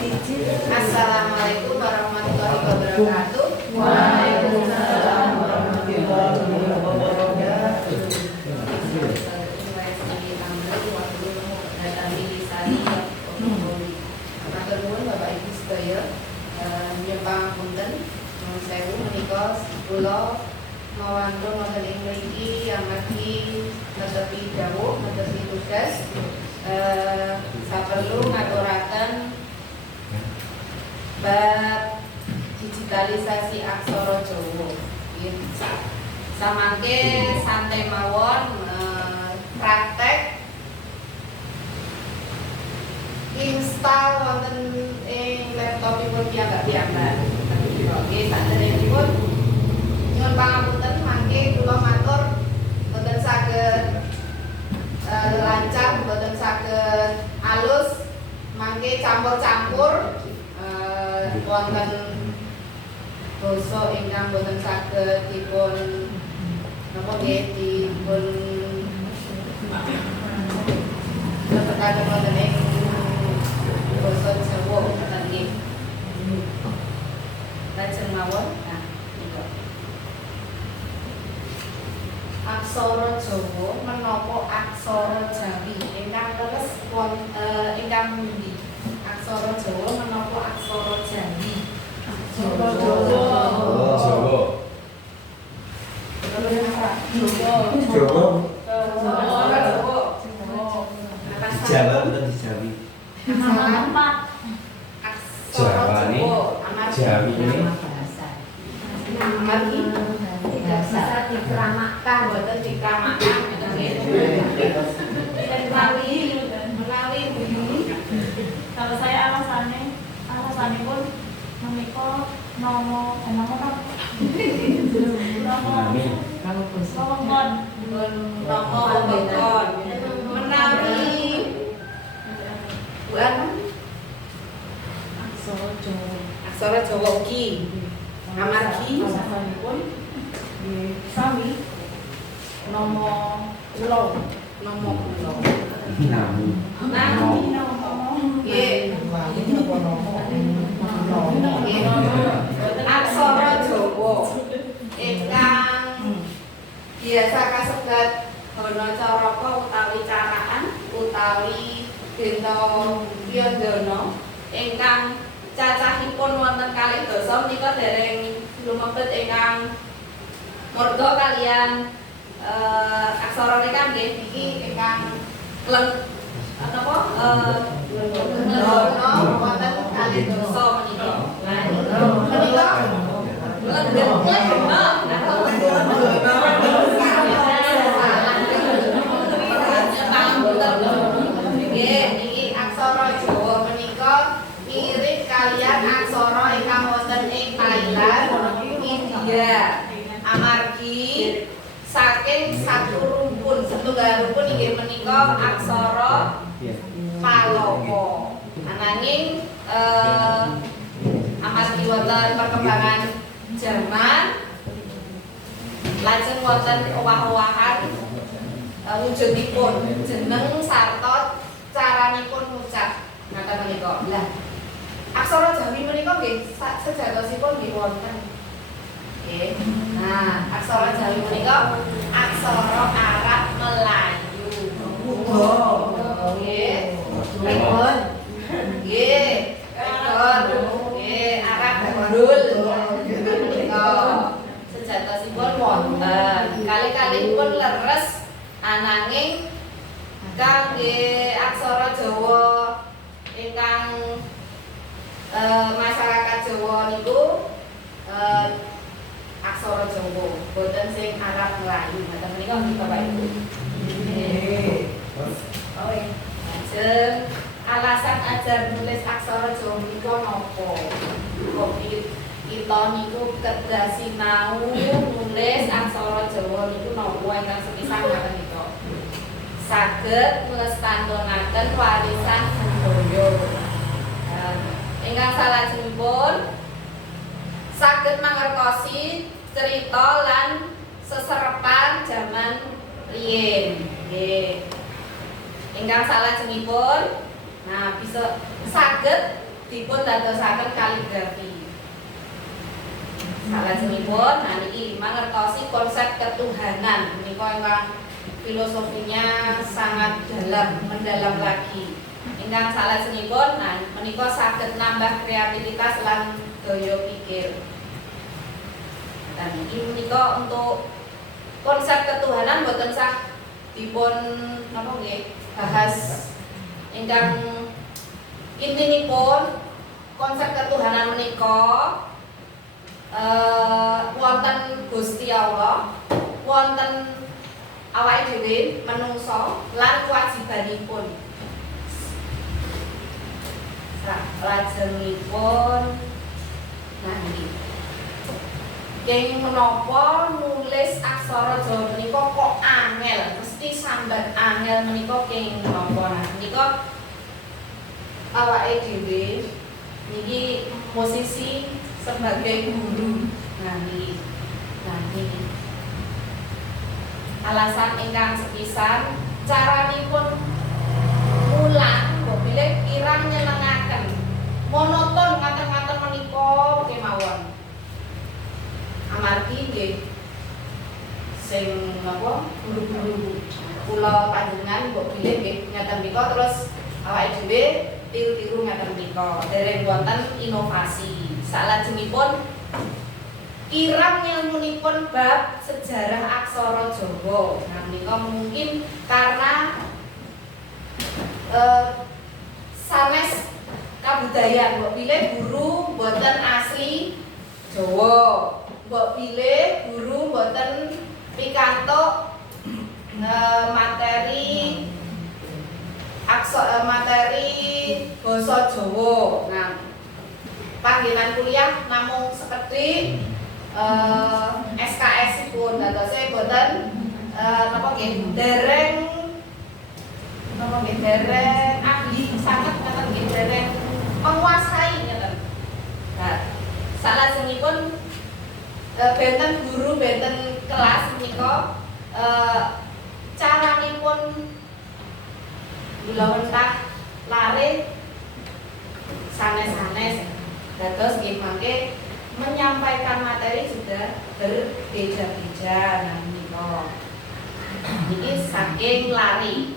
Assalamualaikum warahmatullahi wabarakatuh. Waalaikumsalam warahmatullahi wabarakatuh. Bapak Ibu sedaya, nyepang punten nuwun sewu menika kula mawantun wonten ing mriki amargi netepi dawuh netepi tugas saperlu ngaturaken bab digitalisasi aksara Jawa. Samangke santai mawon praktek install wonten ing laptopipun piyambak-piyambak. Nggih, saderengipun nyuwun pangapunten mangke kula matur boten saged lancar, boten saged alus, mangke campur-campur wonten basa ingkang boten saged dipun napa nggih dipun lebetaken wonten ing basa Jawa ngoten nggih. Lajeng mawon. Nah, niku. Aksara Jawa menapa aksara Jawi ingkang leres ingkang pundi? Aksara Jawa menapa aksara Jawi? Jawa. Jawa bukan di Jawi. Jawa ini, Jawi ini. Amargi tidak bisa dikeramakan, boten dikeramakan, menawi bumi. Kalau saya alasannya pun menika nomo apa? Menawi Bu Ana aksara Jawa ugi amargi Alasanipun sami nomo ulo. Nami. Nggih. Aksara Jawa ingkang biasa kasebat hana caraka utawi caraan utawi benta yandana ingkang cacahipun wonten 2 menika dereng lumebet ingkang murda kalian aksara nika nggih niki ingkang napa wonten 2 menika. Niki aksara Jawa menika mirip kalian aksara ingkang wonten ing Thailand, India. Amargi saking satu rumpun, setunggal rumpun inggih menika aksara Pallava. Ananging amargi wonten perkembangan Jerman lajeng wonten owah-owahan wujudipun jeneng sarta caranipun ngucap ngaten menika. Lah aksara Jawi menika nggih sejatosipun nggih wonten. Nggih. Nah, aksara Jawi menika aksara Arab Melayu. Nggih. Rekon. Nggih. Rekon. Nggih, Arab Bandul. Menika sejatosipun wonten. Kalih-kalihipun leres ananging kangge aksara Jawa ingkang masyarakat Jawa niku aksara Jawa boten sing Arab Melayu. Ngoten menika nggih Bapak Ibu. Nggih. Lajeng alasan ajar nulis aksara Jawa menika napa? Kok kita niku kedah sinau nulis aksara Jawa niku napa ingkang sepisan ngaten nika. Saged nglestanturaken warisan budaya. Ingkang salajengipun saged mangertosi cerita lan seserepan jaman riyin. Nggih. Ingkang salajengipun nah bisa saged dipun dadosaken kaligrafi. Salajengipun niki mangertosi konsep ketuhanan menika ingkang filosofinya sangat dalam, mendalam lagi. Ingkang salajengipun menika saged nambah kreativitas lan daya pikir. Dan ini menika untuk konsep ketuhanan boten sah dipun napa nggih bahas ingkang intinipun konsep ketuhanan menika wonten Gusti Allah, wonten awake dhewe manungsa lan kewajibanipun. Lajengipun niki kenging menapa nulis aksara Jawa menika kok angel, mesti sambat angel menika kenging menapa. Nah menika awake dhewe niki posisi sebagai guru. Nah niki alasan ingkang sepisan caranipun mulang kok bilih kirang nyenengaken, monoton ngaten-ngaten menika kemawon. Amargi nggih sing napa guru-guru kula panjenengan kok bilih nggih ngaten menika terus awake dhewe tiru-tiru ngaten menika dereng wonten inovasi. Salajengipun kirang ilmunipun bab sejarah aksara Jawa. Nah menika mungkin karena sanes kabudayan mbok pilih guru boten asli Jawa, mbok pilih guru boten pikantuk materi materi basa Jawa. Nah panggilan kuliah namung sekedhik SKS-ipun dadose boten napa nggih dereng ahli sangat ngaten nggih dereng menguasai ngaten. Nah, salajengipun benten guru benten kelas menika caranipun gula mentah lare sanes-sanes dados nggih mangke menyampaikan materi sudah berbeda-beda. Nah menika ini saking lari.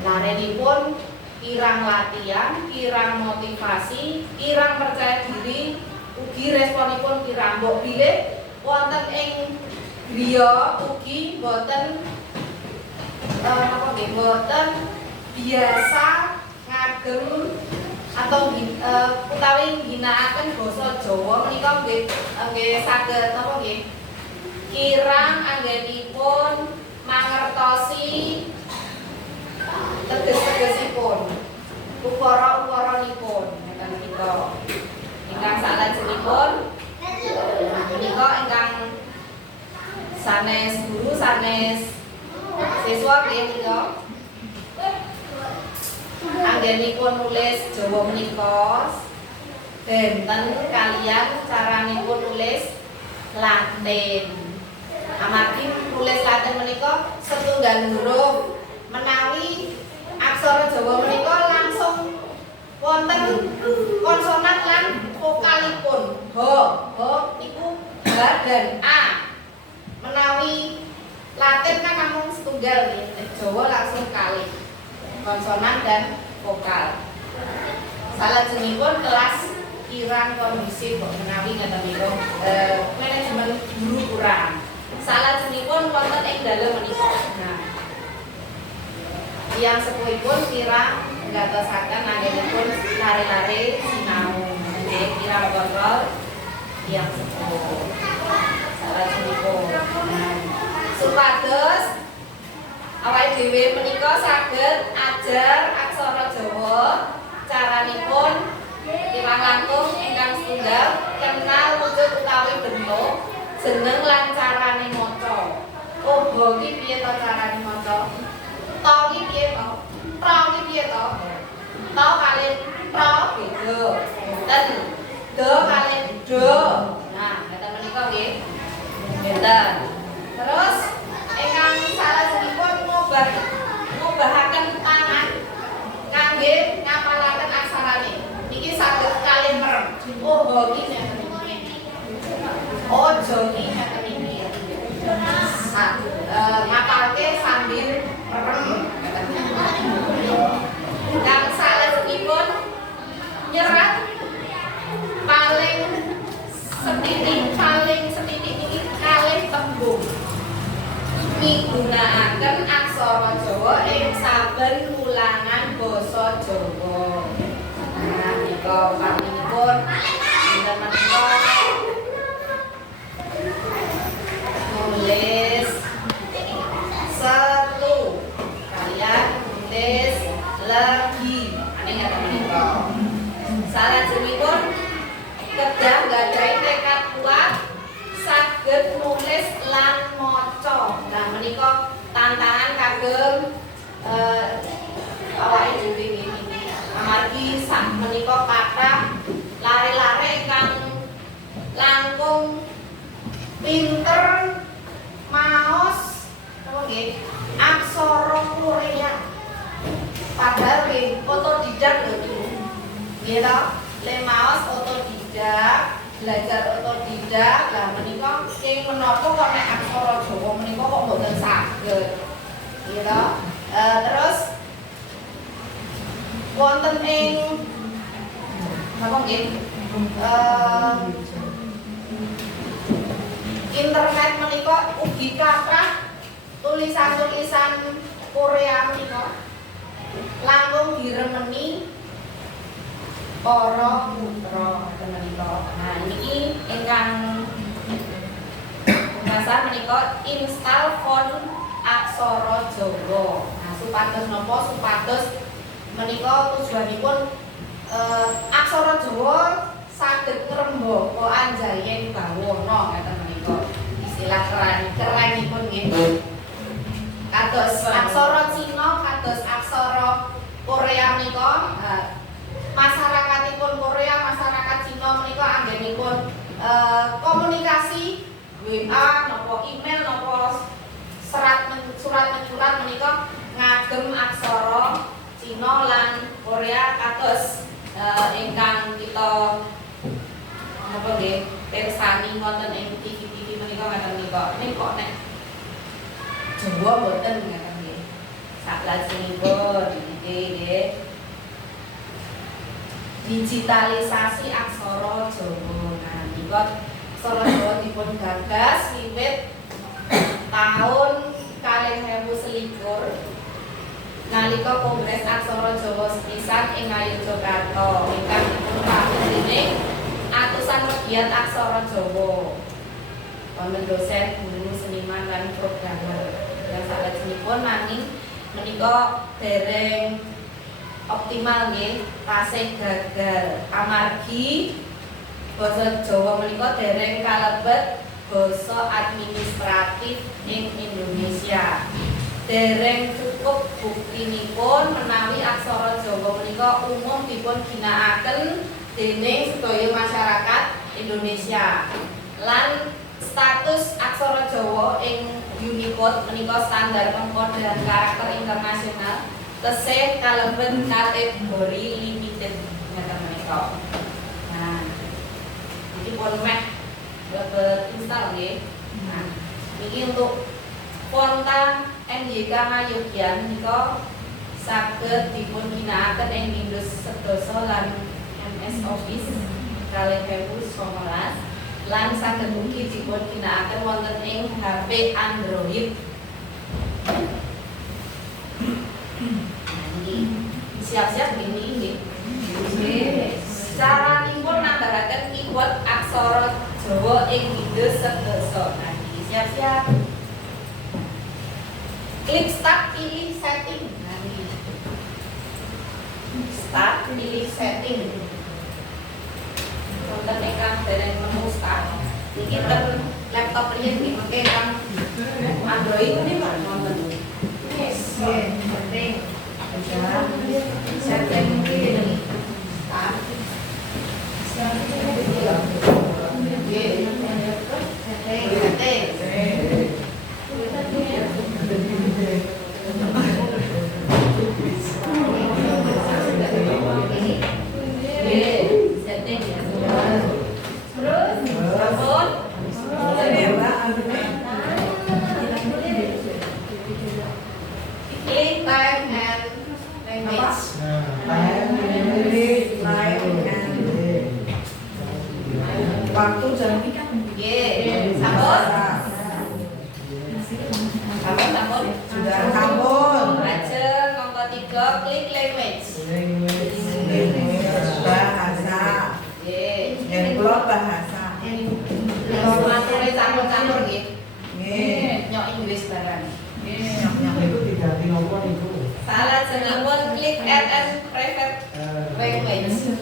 Larenipun kirang latihan, kirang motivasi, kirang percaya diri, ugi responipun kirang mbok bilih wonten ing griya ugi boten napa nggih boten biasa ngagem atau utawi ngginakaken basa Jawa menika nggih saged napa nggih kirang anggenipun mangertosi teges-tegesipun, ukara-ukaranipun ingkang kita. Ingkang salajengipun menika ingkang sanes guru sanes siswa nggih menika anggenipun nulis Jawa menika benten kaliyan caranipun nulis Latin. Amargi nulis Latin menika setunggal huruf menawi aksara Jawa menika langsung wonten konsonan lan vokalipun. Ho niku H dan A. Menawi Latin kan namung setunggal nggih, Jawa langsung kalih konsonan dan vokal. Salajengipun kelas kirang kondusif kok menawi ngaten menika manajemen guru kurang. Salajengipun wonten ing dalem menika. Nah, yang sepuhipun kirang ngatosaken anggenipun lare-lare sinau nggih kirang kontrol yang sepuh. Salajengipun supados awake dhewe menika saged ajar aksara Jawa caranipun kirang langkung ingkang setunggal kenal wujud utawi bentuk jeneng lan carane maca. Oh, iki piye to carane maca? To iki piye to? Pro iki piye to? To kalih pro beda. Ten do kalih do. Nah, ngeten menika nggih. Ngeten. Terus ingkang salajengipun ngobahaken tangan kangge ngapalaken aksara Oh, hoki ngeten iki. Oh, joki ngeten iki. Ngapalke sambil merem ngeten iki. Dan salajengipun nyerat paling setitik iki kalih tembung. Migunakaken aksara Jawa ing saben ulangan basa Jawa. Nah, nika paminipun dinten menika nulis satu kalian nulis lagi. Ane ngaten menika. Salajengipun kedah gadhahi tekad kuat saged nulis lan maca. Nah menika tantangan kagem awake dhewe nggih. Amargi sak menika kathah lare-lare ingkang langkung pinter maos napa nggih aksara Korea. Padahal nggih otodidak lho niku. Nggih ta? Le maos otodidak, belajar otodidak. Lah menika ing menapa kok nek aksara Jawa menika kok mboten saged. Nggih ta? Terus wonten ing napa nggih? Internet menika ugi kathah tulisan-tulisan Korea menika langkung diremeni para putra menika. Nah niki ingkang dasar menika install font aksara Jawa. Nah supados napa? Supados menika tujuanipun aksara Jawa saged ngrembaka anjayen bawana ngeten menika. Istilah keranipun nggih. Kados aksara Cina, kados aksara Korea menika, masyarakatipun Korea, masyarakat Cina menika anggenipun komunikasi WA, napa email, napa surat menyurat menika ngagem aksara Cina lan Korea kados ingkang kita napa nggih pirsani wonten ing TV-TV menika ngaten menika. Ning kok nek Jawa boten ngeten nggih. Saklajengipun nggih digitalisasi aksara Jawa. Nah, nika aksara Jawa dipun gagas wiwit tahun 2021 nalika Kongres Aksara Jawa sepisan ing Ngayogyakarta ingkang dipun dening atusan pegiat aksara Jawa. Wonten dosen, guru, seniman lan programmer. Yang salajengipun nanging menika dereng optimal nggih, tasih gagal amargi basa Jawa menika dereng kalebet basa administratif ing Indonesia. Dereng cukup buktinipun menawi aksara Jawa menika umum dipun ginakaken dening sedaya masyarakat Indonesia. Lan status aksara Jawa ing Unicode menika standar pengkodean karakter internasional tesih kalebet kategori limited ngeten menika. Nah, iki pun meh lebet install nggih. Nah, iki untuk fonta NYK Ngayogyan menika saged dipun ginakaken ing Windows 11 lan MS Office 2019 lan saged ugi dipun ginakaken wonten ing HP Android. Siap-siap ini caranipun nambaraken keyboard aksara Jawa ing Windows 11. Nah, siap-siap. Klik start, pilih setting. Nah, start, pilih setting. Wonten ingkang dereng menu start. Iki ten laptop riyen nggih mengke kang Android niku wonten. Yes, setting. Setting iki start. Setting. Waktu jam Ye, sampun. Sampun. sudah sampun. Lajeng monggo 3 klik language. Bahasa. Ye. Yang kula bahasa. Kalau mature campur-campur nggih. Nggih. Nyok Inggris barang. Itu diganti nopo niku? Salajengipun klik add and private language.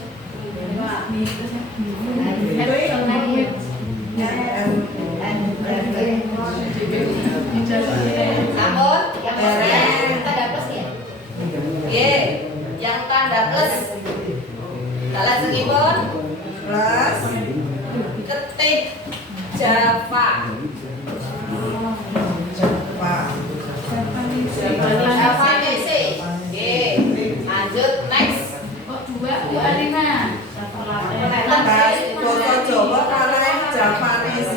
Sampun, yang tanda plus ya? Ye, yang tanda plus. Salajengipun Plus ketik Java. Pak. Java DC. Ye, lanjut next. Bahas basa Jawa kalih Javanese.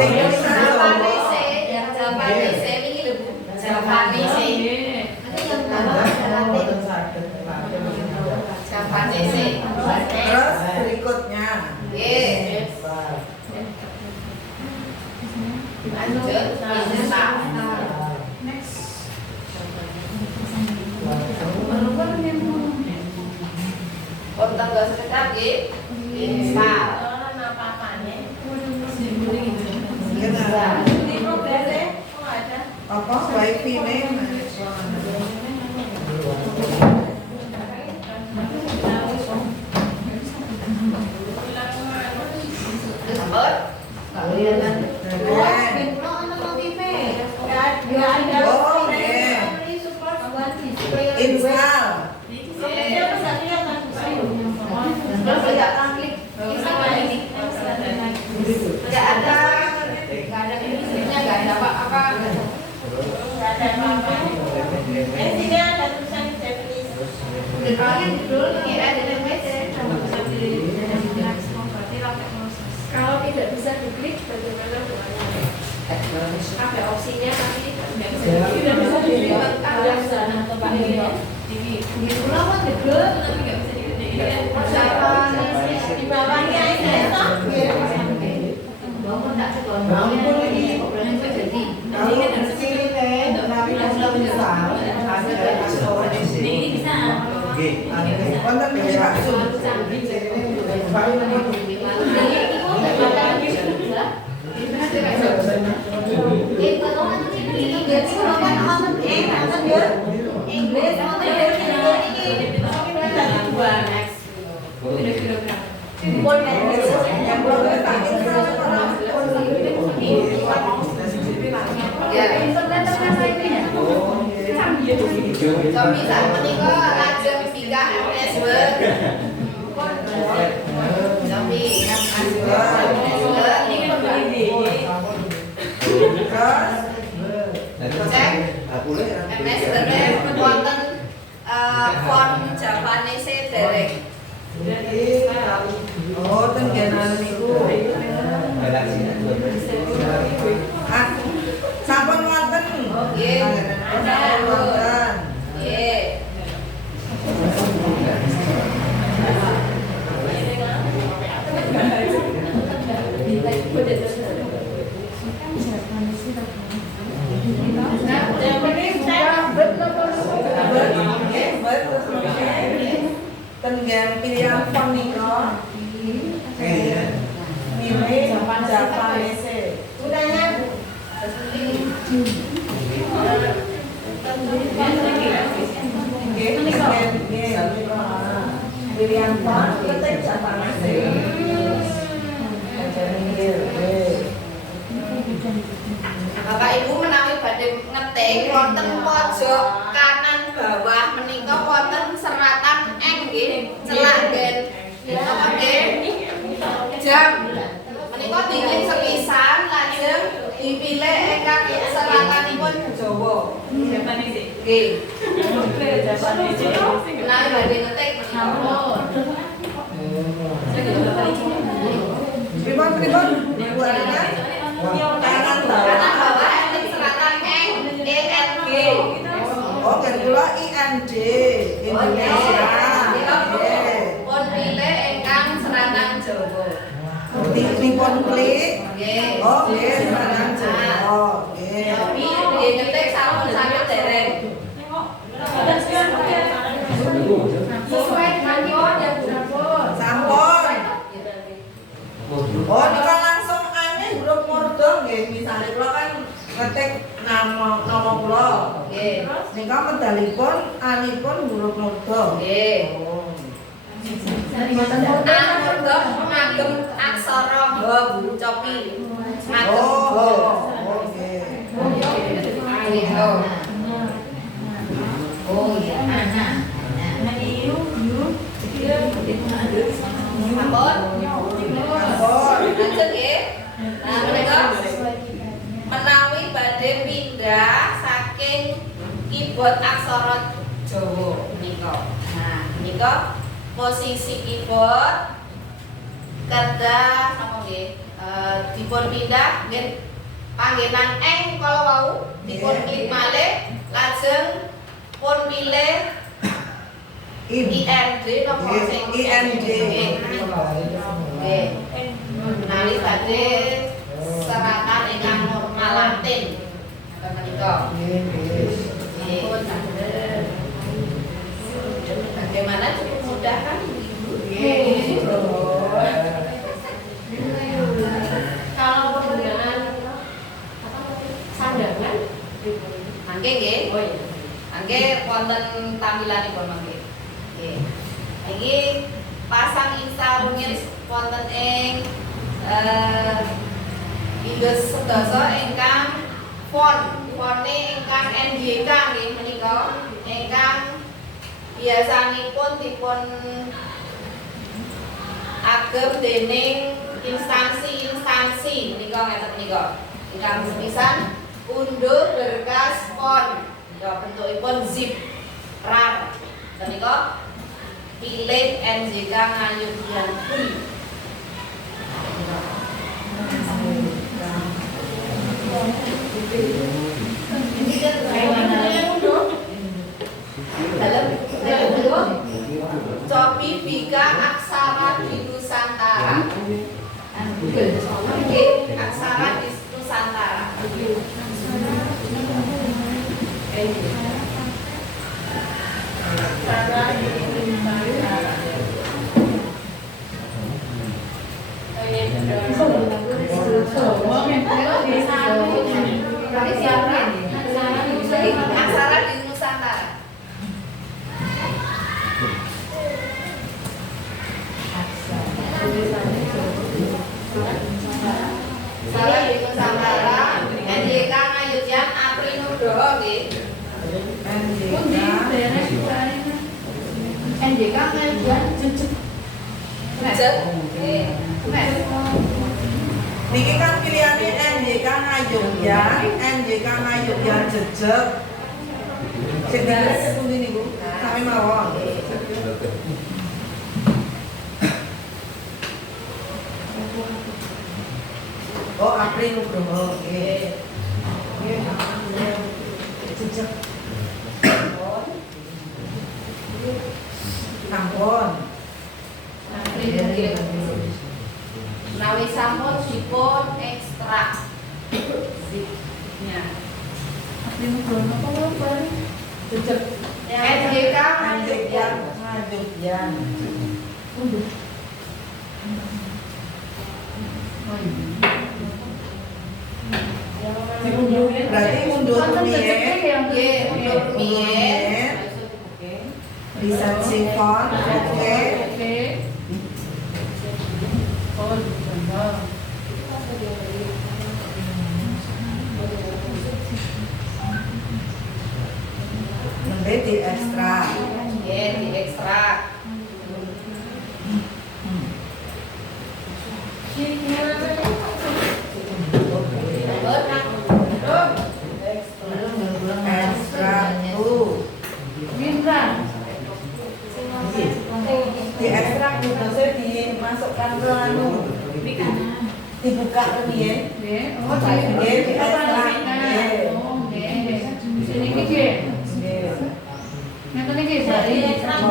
Sing tulisan Java Jawa. DC, yang Java DC ini lho Bu. Java DC. Java DC. Terus berikutnya. Ye, lanjut Insta. Pun tanggal sekitar nggih. Install. Apa wifi ne? Sampun. Oh, nggih. Install. Enggak ada ininya, enggak ada apa-apa. Kalau tidak bisa diklik, bagaimana doanya? Ada opsinya tapi tidak bisa diklik. Tidak bisa diklik. Ada sana tempat ini. Di pulau kan gede, tapi nggak bisa diklik. Di bawahnya ini bangun tak cukup. Bangun lagi. Problemnya itu jadi. Kalau kesini ne, tapi sudah menyesal. Ini bisa. Wonten iki Pak Sun. Yang belum tak install Tapi saat menika lajeng tiga MS Word. Tapi MS Word ini cek MS Word wonten font Javanese derek. Oh, tenggenan niku. Sampun wonten. Nggih. Sampun wonten. Nggih. Tenggen pilihan font nika. Milih Javanese. Udahnya. Pilihan font ketik Javanese. Bapak Ibu menawi badhe ngetik wonten pojok kanan bawah menika wonten seratan N nggih, celak nggih. Apa nggih? Jam. Menika dingin sepisan lajeng dipilih ingkang seratanipun Jawa. Nggih. Menawi badhe ngetik menika. Pripun buatnya? Kanan bawah. Kanan bawah enten seratan N, E, N, G. IND Indonesia. Nggih. Pun pilih ingkang serangan Jawa. Dipun klik. Nggih. Oh, nggih, serangan Jawa. Nggih. Yopi nggih ketik sampun sampe dereng. Sesuai dengan kod ya Bu Rapor. Sampun. Oh, nika langsung ane huruf murda nggih. Misale kula kan ngetik nama kula. Nggih. Nika medalipun anipun huruf murda. Nggih. Oh. Amurga ngagem aksara H Bu Copi. Ngagem Oh, H. oke. Gitu. Oh iya, nah. Sampun. Sampun. Lanjut nggih. Nah, menika menawi badhe pindah saking keyboard aksara Jawa menika. Nah, menika posisi keyboard kedah sama nggih dipun pindah nggih panggenan eng kalau wau dipun klik malih lajeng pun pilih IND napa sing IND. nggih menawi badhe serangan ingkang normal Latin menika nggih bagaimana cukup mudah kan Ibu? Kalau penggunaan sandangan, Mangke nggih. oh iya. Mangke wonten tampilanipun mangke. Nggih. Iki pasang Insta rumiyin wonten ing Windows 11 ingkang fonte ingkang NJK nggih menika ingkang biasanipun dipun agem dening instansi-instansi menika ngeten menika. Ingkang sepisan unduh berkas font. Ya bentukipun zip rar. Menika pilih NJK Ngayogyan Puri. Cobi Bika Aksara di Nusantara. Oke, Aksara di Nusantara. Aksara di Nusantara. Aksara di Nusantara. NJK Ngayogyan Apri Nugroho nggih. NJK Ngayogyan Jejeg. Jejeg. Nggih. Niki kan pilihane NJK Ngayogyan, NJK Ngayogyan Jejeg. Sing ditulis pundi niku? Sami mawon. Oh, Apri Nugroho. Nggih. Jejeg. Sampun. Menawi sampun dipun ekstrak zipnya. Jejeg. NJK Ngayogyan, Ngayogyan. Ngayogyan. Berarti mundur rumiyin. Nggih, mundur rumiyin. Lisensi font, oke. Nanti diekstrak. Nggih, diekstrak. Ekstrak tuh. Diekstrak terusnya dimasukkan ke anu. Dibuka rumiyin. Oh, nggih. Sini iki. Nggih. dari ekstra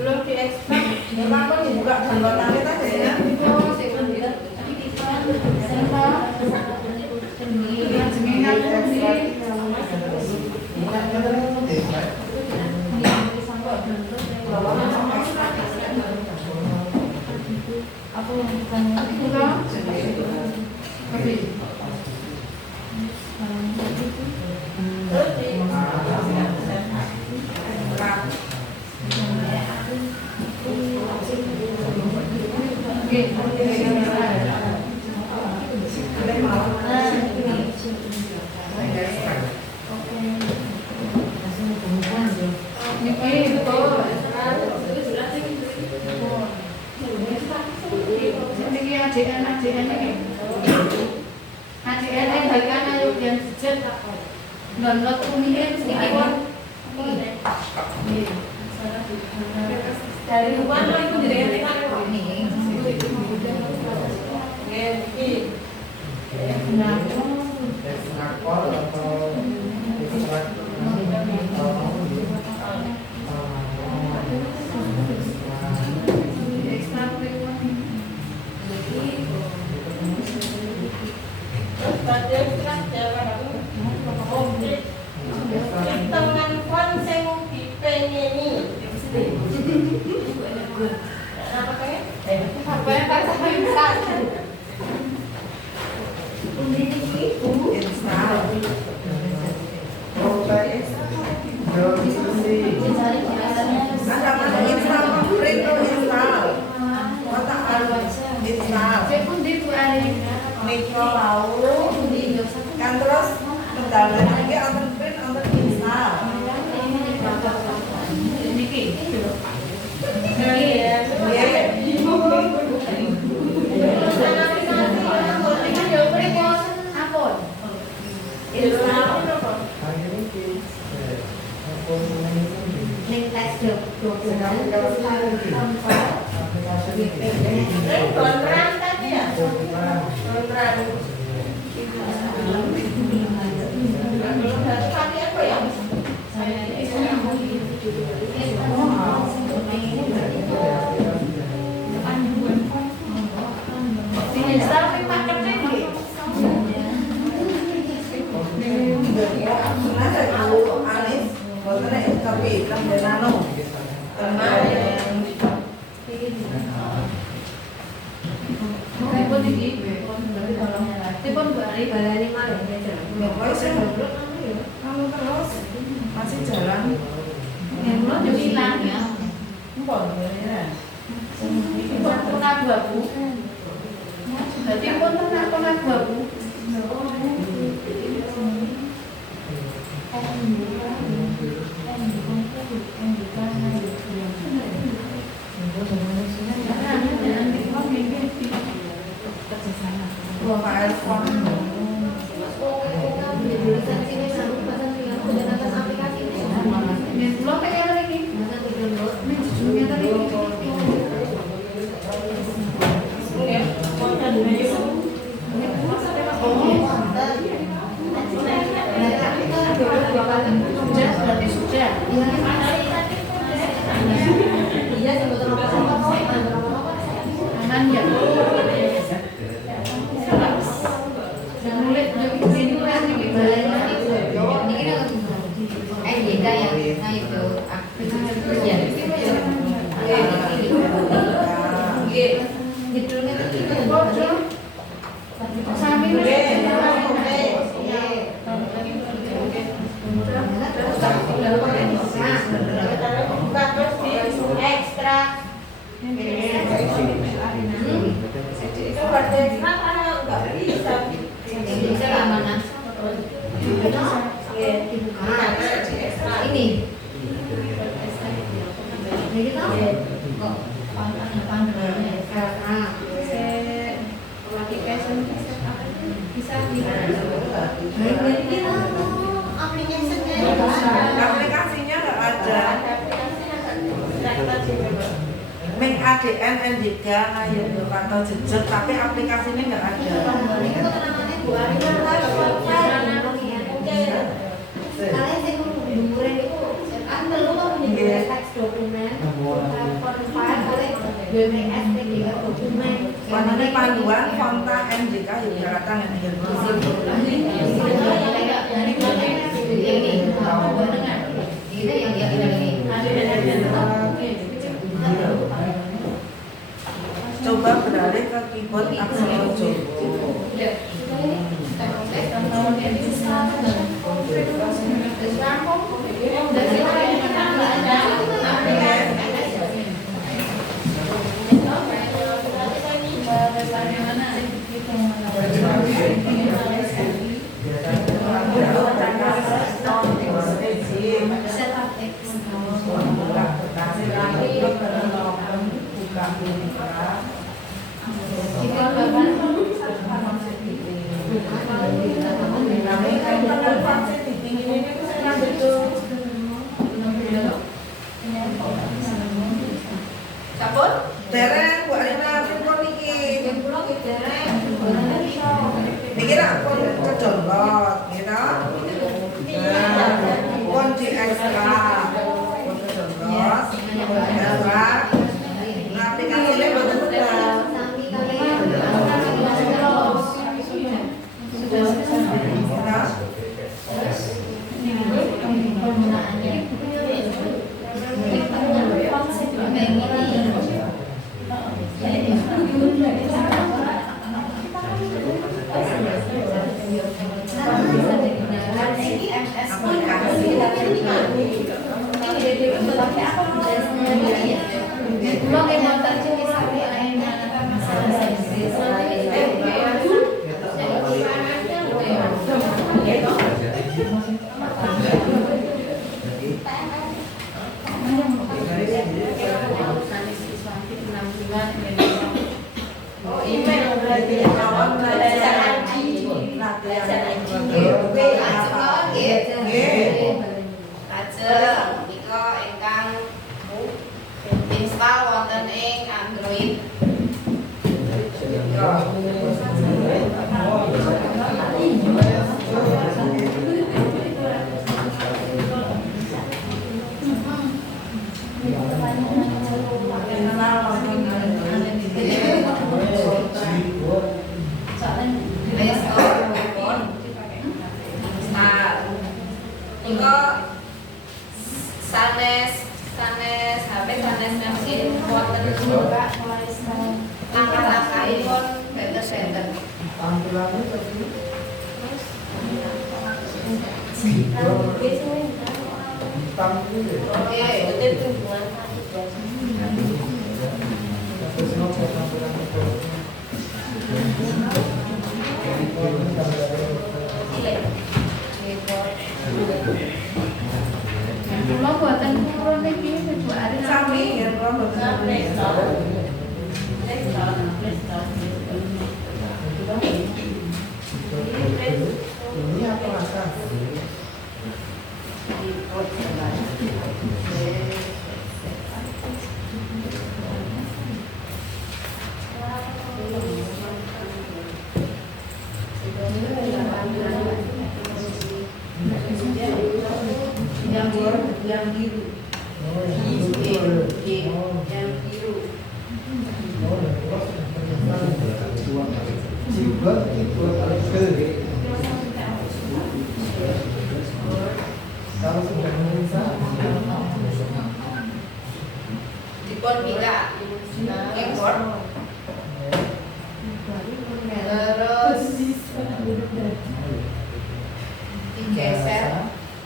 belum diekspor. Memang kan dibuka jembatannya tadi ya. Aku yang ditanya dari luar itu jadi Nakol atau teman kon sing dipengenni. Apa kayak? Apa yang tak sampai bisa? Install. Ada mana install print tuh install. Mata install. Mikro lalu kan terus kendala lagi antar print antar install. Masih jalan. Aplikasinya nggak ada. Make ADN NJK ayo atau jejak tapi aplikasinya nggak ada. Kalian sing dhuwure niku kan telu Nggih. teks dokumen, konfirmasi, BMS, tiga dokumen. Ini panduan Fonta MJK Yogyakarta yang coba beralih ke keyboard aksara Jawa. Sampun? Dereng Bu Arina pun niki. Niki rak pun kecolot, gitu. Nah, pun di ekstra. Pun kecolot. Ekstra. Nah, aplikasinya boten sedang. Oh, email berarti awal belajar lajeng menika ingkang install wonten ing Android. Sanes HP sanes mungkin wonten juga langkah-langkahipun benten-benten. Tampilannya tadi hitam itu ya. Oke, itu hubungan Terus mau ke tampilan itu. Kalau buatan kurang lagi kedua ada Sami ya, kalau boten. Ini apa langkah? Yang biru. Oh, yang biru. Yang biru. Oh, terus juga itu kalau sudah bisa dipun mila keyboard terus digeser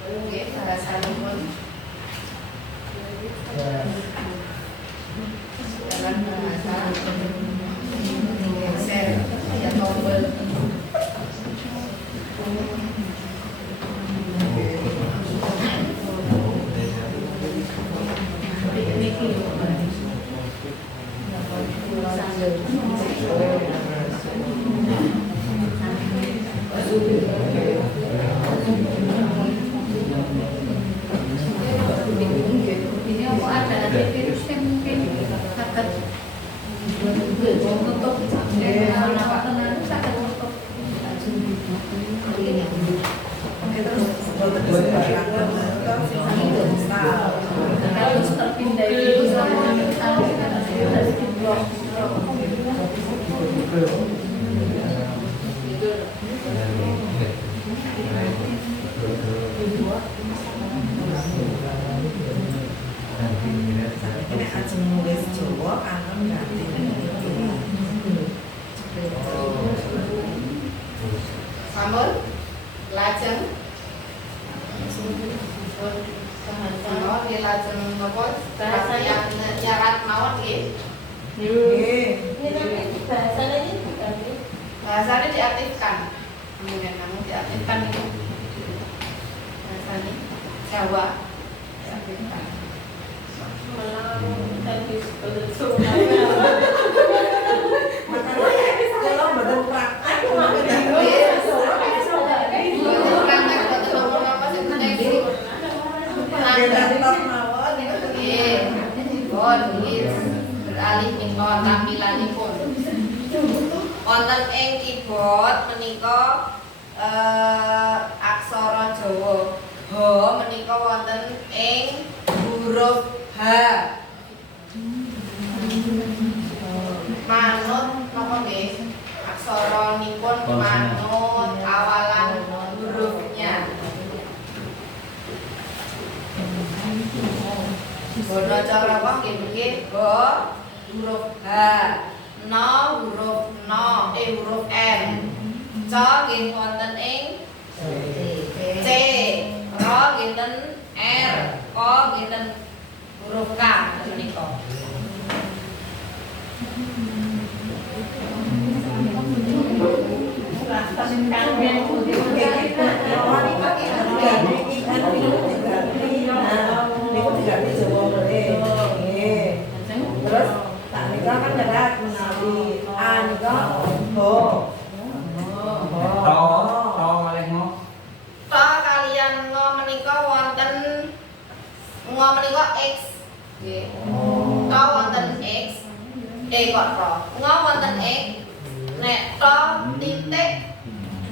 nggih bahasanipun dalam bahasa digeser ya tombol ini aku ada virus yang mungkin akan menutup Terus boten disebut pindah itu sama Ini aja nulis Jawa, anak ganti. Sampun lajeng Oh, di lajeng nopo bahasa yang nyarat mawon nggih. Bahasanya diaktifkan. Kemudian kamu diaktifkan itu. Bahasanya Jawa diaktifkan. Kalau badan praktek, beralih menika tampilanipun wonten ing keyboard menika aksara Jawa H menika wonten ing huruf H manut napa nggih aksaranipun manut awalan hurufnya. Bono cara apa nggih Bo huruf H, No huruf No, huruf N. Co nggih wonten ing C, Ro nggih ten R, Ko nggih ten huruf K menika. Terus tak nikah kan nyerat menawi A nikah Ho. To malih ngo. To kalian ngo menika wonten ngo menika X. Nggih. To wonten X. Kok to. Ngo wonten X. Nek to titik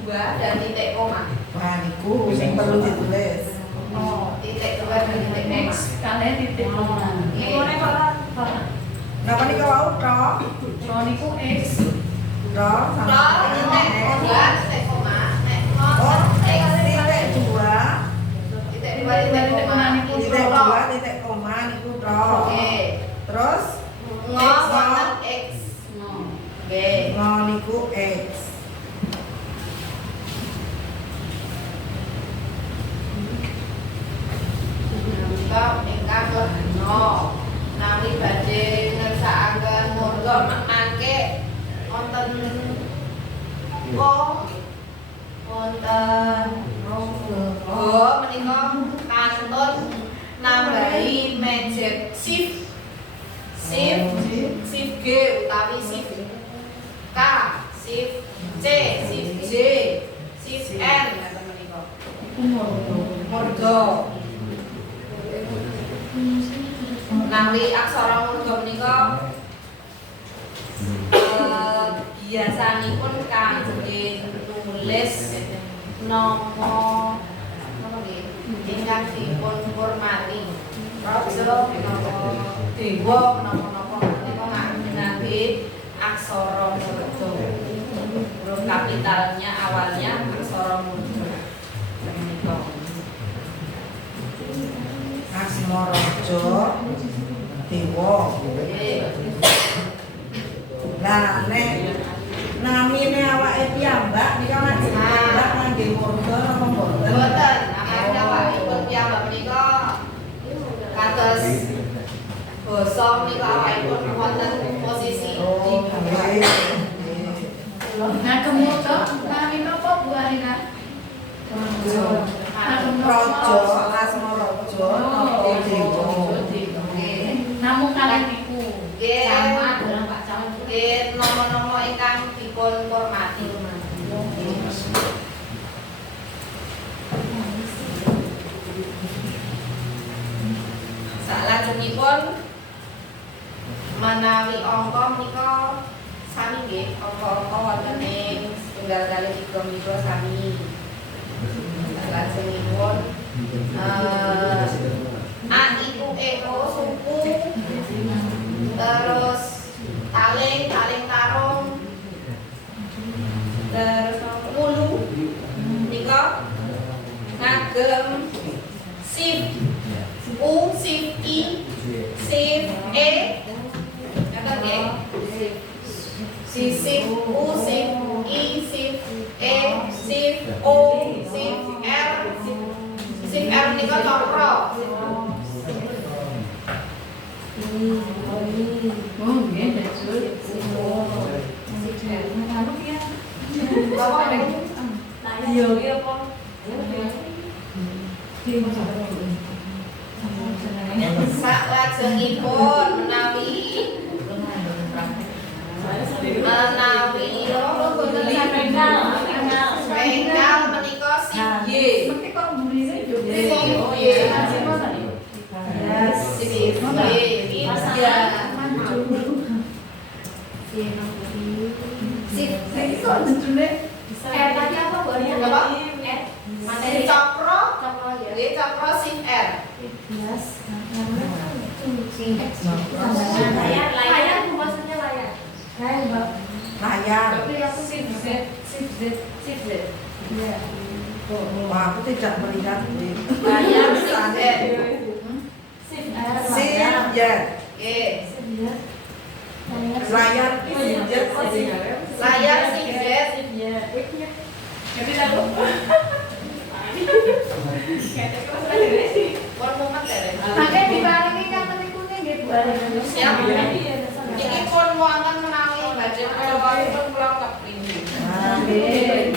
2 dan titik koma. Wah niku sing perlu ditulis. Oh, titik 2 dan titik X. kalian titik koma. Napa nika wau to? So niku X. To To sama titik 2 titik koma. Nek ngo Oh, X titik 2 titik 2 titik koma. titik 2 titik koma niku to. Oke. Terus Ngo wonten X. Nggih. ngo niku X. Menika ingkang lehno nami badhe ngersakaken monggo mangke wonten wonten menika kantun nambahi magic shift G utawi shift K shift C shift J shift N ngoten menika murga Nawi aksara murga menika biasanipun kangge nulis nama nggih ingkang dipun hormati. Raja menapa dewa menapa-napa menika ngangge aksara murga. Huruf kapitalnya awalnya aksara murga. Menika Asmaraja Dewa. Lah nek namine awake piyambak nika piyambak ngangge murga napa mboten? Boten, namanya awakipun piyambak menika kados basa menika awakipun wonten posisi Oh, nggih. Nah kemudian kami nopo Bu Arina? Raja Asmaraja napa Dewa. Namun kalian niku Nggih, sama dengan Pak Cawan. nggih nama-nama ingkang dipun hormati. Salajengipun menawi angka menika sami nggih, angka-angka wonten ing setunggal kali 3 menika sami. Salajengipun A iku eko suku shift I, shift E, kata nggih? Shift U, shift I, shift E, shift O, shift R. Shift R niku cokro. Oh, nggih, betul. Bapak Iya, iya apa? Saklajengipun menawi enggal menika shift Y. Mesti kok burine yo. Oh, iya. Shift Y. Ya. Sik kok judulnya Tadi apa boleh? Apa? Materi Cokro, cokro ya. nggih cokro shift R. Layar maksudnya layar. Layar. tapi aku shift Z. Iya. Wah, aku tidak melihat. Layar shift Z. Shift Shift Z. Nggih. Layar shift Z. Layar shift Z. Pun mumet ya. Makanya dibarengi kan tadi kuning nggih barengan. Siap. Iki pun wonten menawi badhe pun kula kepriye. Nah, nggih.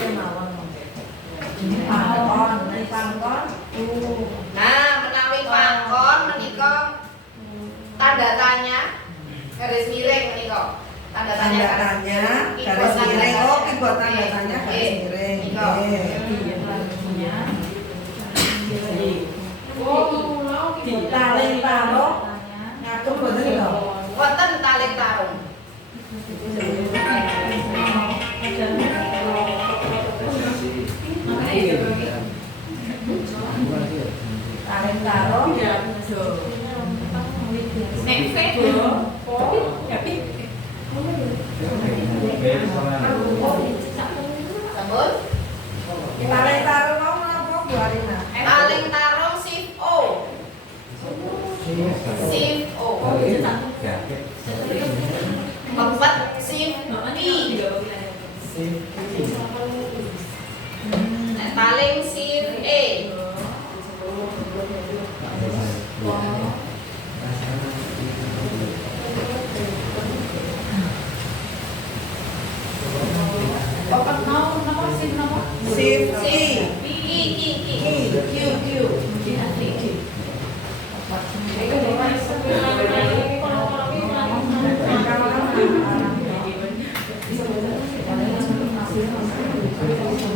Pangkon, pangkon. Nah, menawi pangkon menika tanda tanya garis miring menika. Tanda tanya. Garis miring. Oh, keyboard tanda tanya garis miring. Ditaling taruh ngatur boten lho. Wonten taling tarung. Taling taruh. Sampun? Taling taruh mau menapa Bu Arina? Taling tarung shift O. Shift O. Mepet shift I. Nek taling shift E. Pokok mau napa sih napa? Shift I. Q.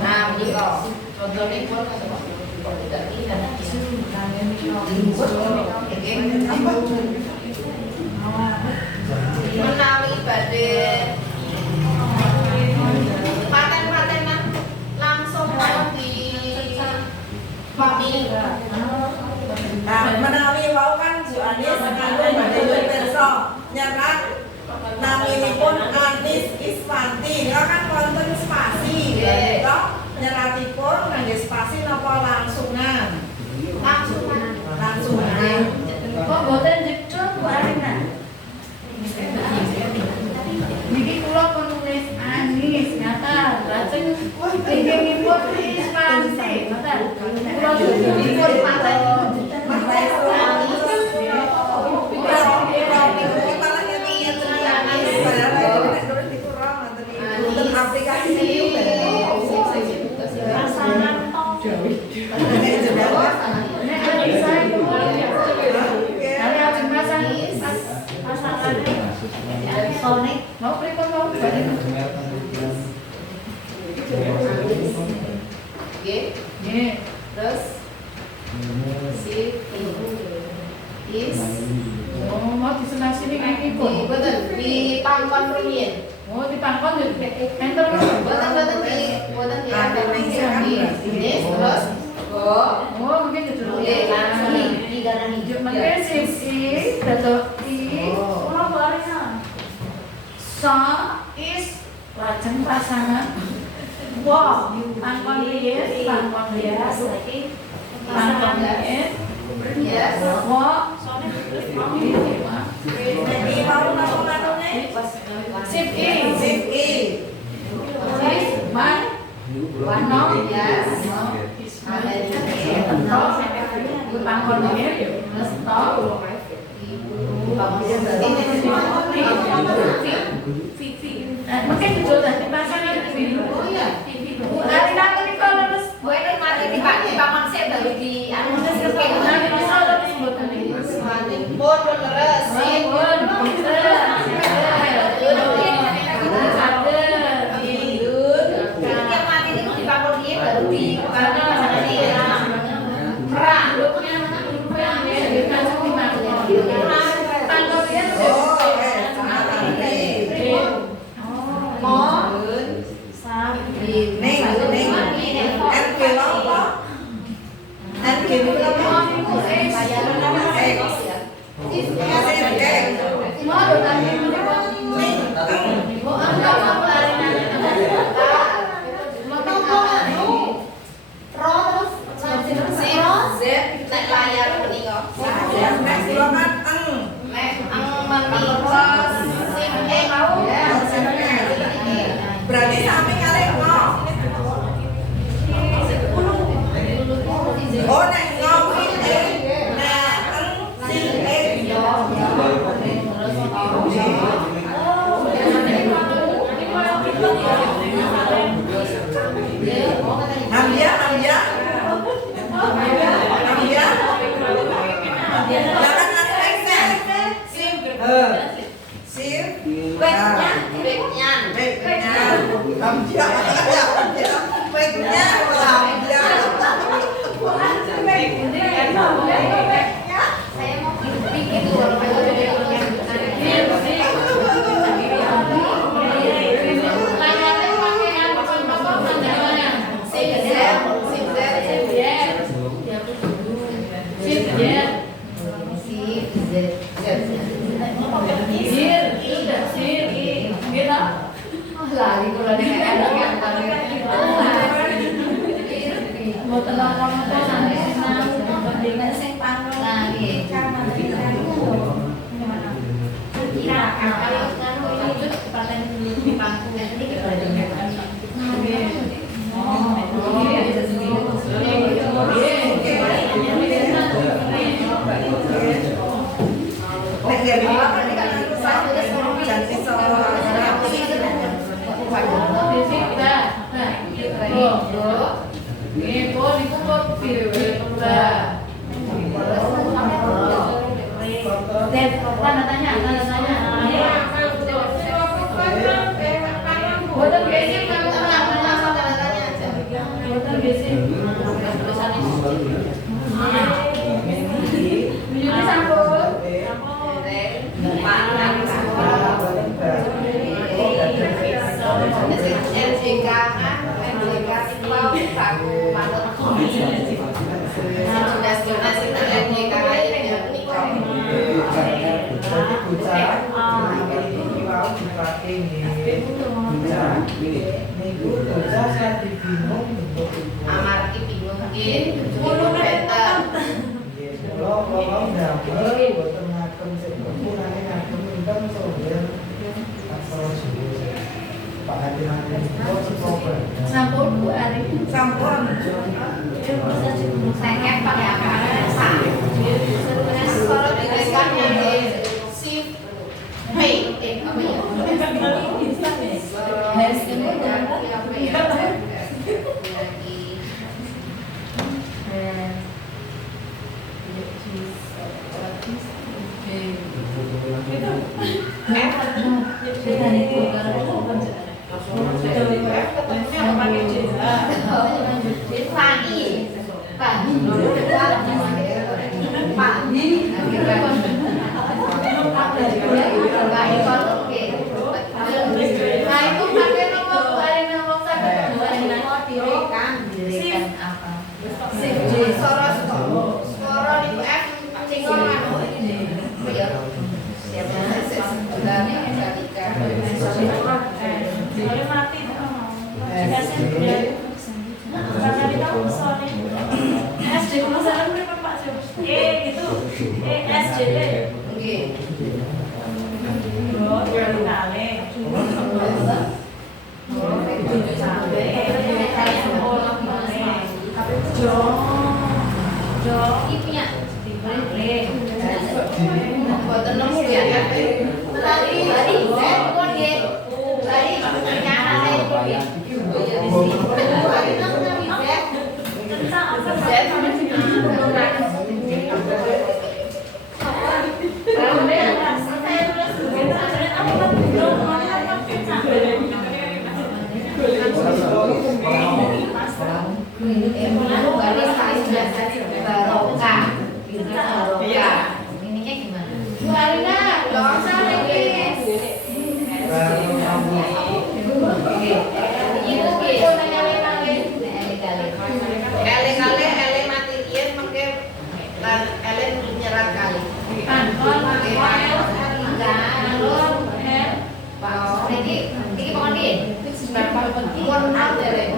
Nah, menika contohnya pun tidak tidak. Menawi badhe paten-patenan langsung di pami. Nah, menawi wau kan Jo Anis ngandung badhe nyuwun pirsa nyerat naminipun Anis Isfanti. Nika kan wonten spasi. Nika nyeratipun ngangge spasi napa langsungan? Langsungan. Kok boten jejul Bu Arina? Niki kula pun nulis Anis nyata lajeng ingkingipun Isfanti ngoten. Kula jujuripun paten. Aplikasi ini Pasangan toh. Nek bisa itu kali ajeng pasang Pasangannya Sonic. mau pripun mau balik. Nggih. Nggih. Terus shift is Oh, mau diselah sini iki pun. boten di pangkon rumiyin. Oh, dipangkon yo enter. Boten di ini terus go. Oh, mungkin judul. Nggih, langsung Digarani. Mungkin sisi datuk I. Kula Bu Arina. So is lajeng pasangan. Wow, pangkon yes, pangkon yes. Lagi Pangkon pasangan yes. Yes. Jadi mau ngomong-ngomongnya Sip I. Sip I. Wano, Yes. Mungkin kejutan di pasar ini. Nanti nanti kalau terus Gue ini mati di bangun saya baru di anu nanti misal terus buatan ini. mati pun leres sih. Yang mati itu dibangun dia baru di karena perang. Neng, NG apa? NG apa? Nek layar menika. Next silakan eng. Nek menika sim mau. Berarti sampai kali ngomong. Oh, nek ngomong nah eng si Hamdia. Jangan ngerti sim. Sim. Baiknya. Baiknya. Hamdia. Baiknya. Hamdia. Saya mau bikin dulu. lari kalau dia enak yang mau tenang kamu tuh sampai dengan sing panggung lagi kira kalau nganu itu paten di panggung ini kita dengarkan tanda tanya buatan basic kamu tenang tanda tanya aja buatan basic menyuti sambut NJK kan NJK itu manut tugas itu NJK lainnya amargi bingung mulu better sampun Bu Ari Sampun. saya pakai apa kalau dituliskan shift hey apa ya has ini apa ya SD Nggih. Boten nemu ya. Ininya gimana? Ele mati yen mengke ele nyerat kali. Ini pokoknya dia. Pun out ele.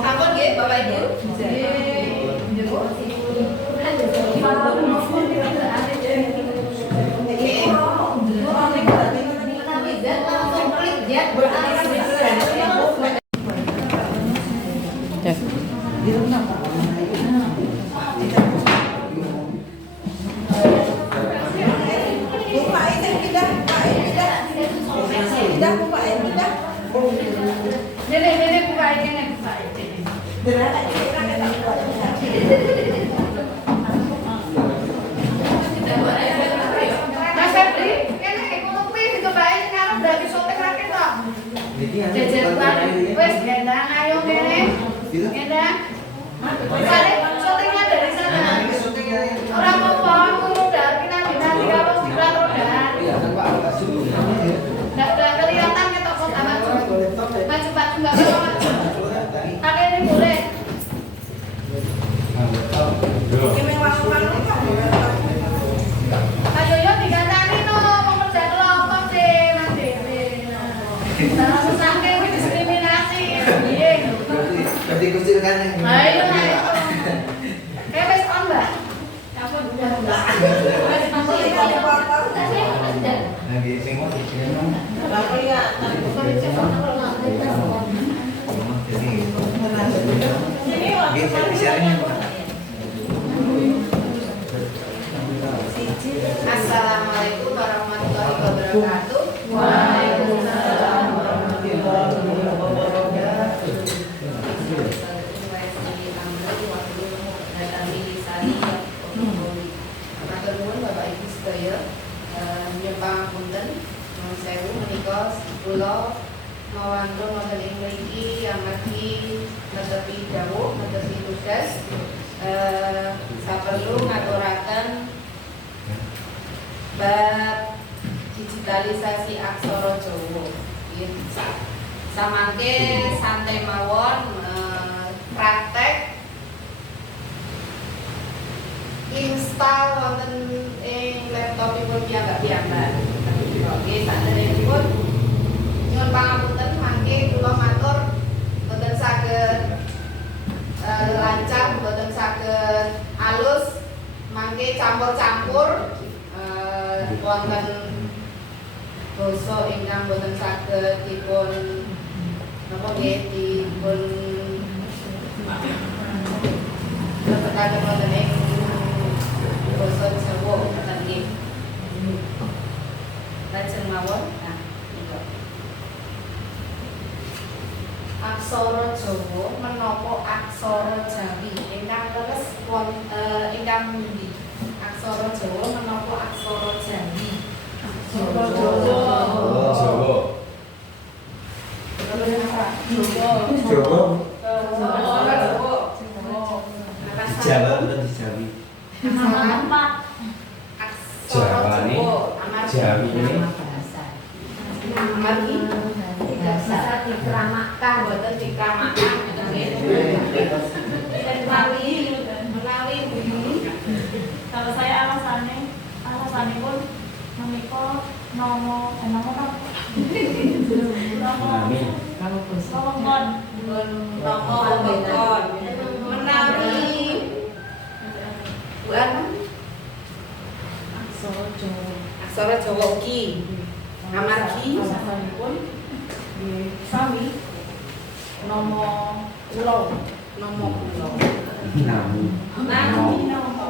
Sampun nggih Bapak Ibu. Mas Febri, kene ekonomi dikebain karo berarti sotek rakyat toh. Jajan wes gendang ayo kene. Gendang. Balik syutingnya dari sana. Orang apa ngurus dari nanti kalau diklat roda. Nggak kelihatan ketok kota maju. Maju nggak apa-apa. Pakai ini boleh. Ayo yo dikatani no pekerja kelompok deh nanti. Salah sesangke diskriminasi. Iya. Berarti kucilkan yang Ayo naik. Wes on Mbak. Kamu dua Mbak. Wes masuk lagi sing mau dikirim. Assalamualaikum warahmatullahi wabarakatuh. Waalaikumsalam warahmatullahi wabarakatuh. Matur nuwun Bapak Ibu sedaya. Pangapunten nuwun sewu menika kula mawantun wonten ing mriki amargi netepi dawuh netepi tugas saperlu ngaturaken bab digitalisasi aksara Jawa. Samangke santai mawon praktek install wonten ing laptopipun piyambak-piyambak. Oke, saderengipun nyuwun pangapunten mangke kula matur boten saged lancar, boten saged alus, mangke campur-campur wonten basa ingkang boten saged dipun napa nggih dipun tetekaken wonten ing basa Jawa ngoten nggih. Lajeng mawon. Nah, niku. Aksara Jawa menapa aksara Jawi ingkang leres ingkang pundi? Aksara Jawa menapa aksara Jawi? Jawa. Jawa. Jawa. Jawa. alasan Jawa atau di Jawi? tempat aksara Jawa nih. Jawa amargi Jawi ini. bahasa. amargi Tidak bisa dikeramakan. boten dikramakan ngoten nggih. Menawi Kalau saya alasannya pun menika nomo Nami. kon nomo wewengkon menawi Bu Ana aksara Jawa ugi amargi pun sami nomo ulo nomo kula Nami. nami nomo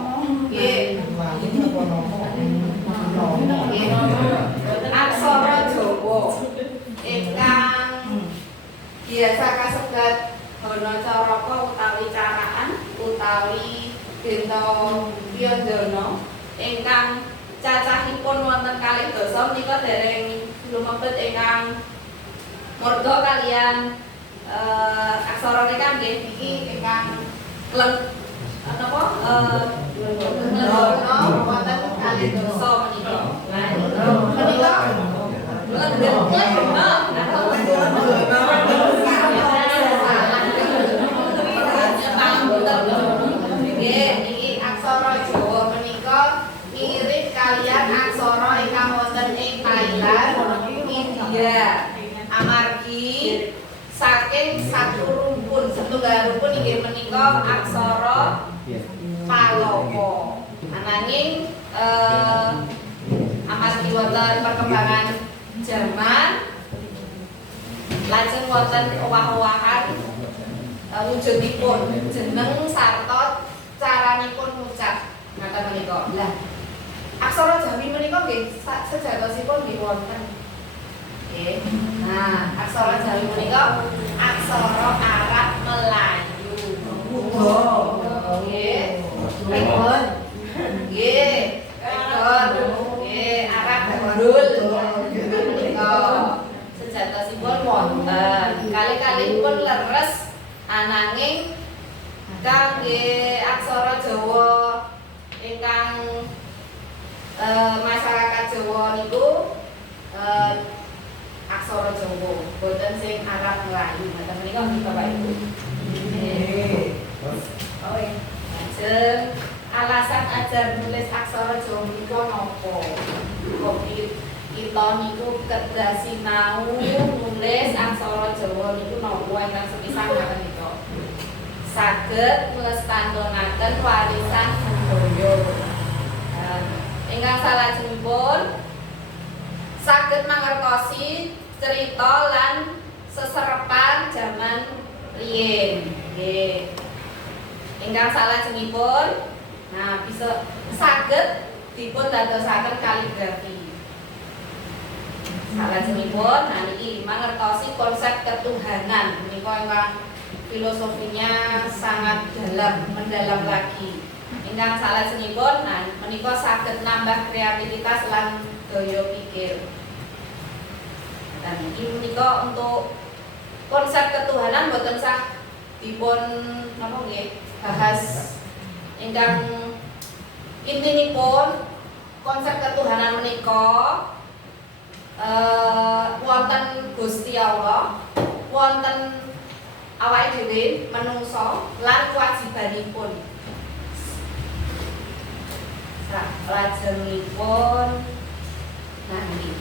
nggih Ini apa nomor? aksara Jawa ingkang biasa kasebat Hana Caraka utawi caraan utawi benta Piyandana ingkang cacahipun wonten kalih dasa menika dereng lumebet ingkang murda kalian aksara nika nggih iki ingkang napa nglendana wonten kalih dasa menika. Menika Niki aksara Jawa menika mirip kalian aksara ingkang wonten ing Thailand, India. Amargi saking satu rumpun, setunggal rumpun inggih menika aksara Palopo. Ananging amargi wonten perkembangan zaman lajeng wonten owah-owahan wujudipun jeneng sarta caranipun ngucap ngaten menika. Lah aksara Jawi menika nggih sejatosipun nggih wonten. Nggih. Nah, aksara Jawi menika aksara Arab Melayu. Nggih. Rekon. Nggih. Rekon. Nggih, Arab Barul. Menika sejatosipun wonten. Kali-kalipun leres ananging kangge aksara Jawa ingkang masyarakat Jawa niku aksara Jawa boten sing Arab Melayu. Ngoten menika nggih Bapak Ibu. Oh iya. Lajeng alasan ajar nulis aksara Jawa menika napa? Kok kita niku kedah sinau nulis aksara Jawa niku napa ingkang sepisan ngaten nika. Saged nglestanturaken warisan budaya. Ingkang salajengipun saged mangertosi cerita lan seserepan zaman riyin. Nggih. Ingkang salajengipun bisa saged dipun dadosaken kaligrafi. Salajengipun niki mangertosi konsep ketuhanan menika ingkang filosofinya sangat mendalam lagi. Ingkang salajengipun menika saged nambah kreativitas lan daya pikir. Dan ini menika untuk konsep ketuhanan boten sah dipun napa nggih bahas ingkang intinipun konsep ketuhanan menika wonten Gusti Allah, wonten awake dhewe menungso lan kewajibanipun. Lajengipun niki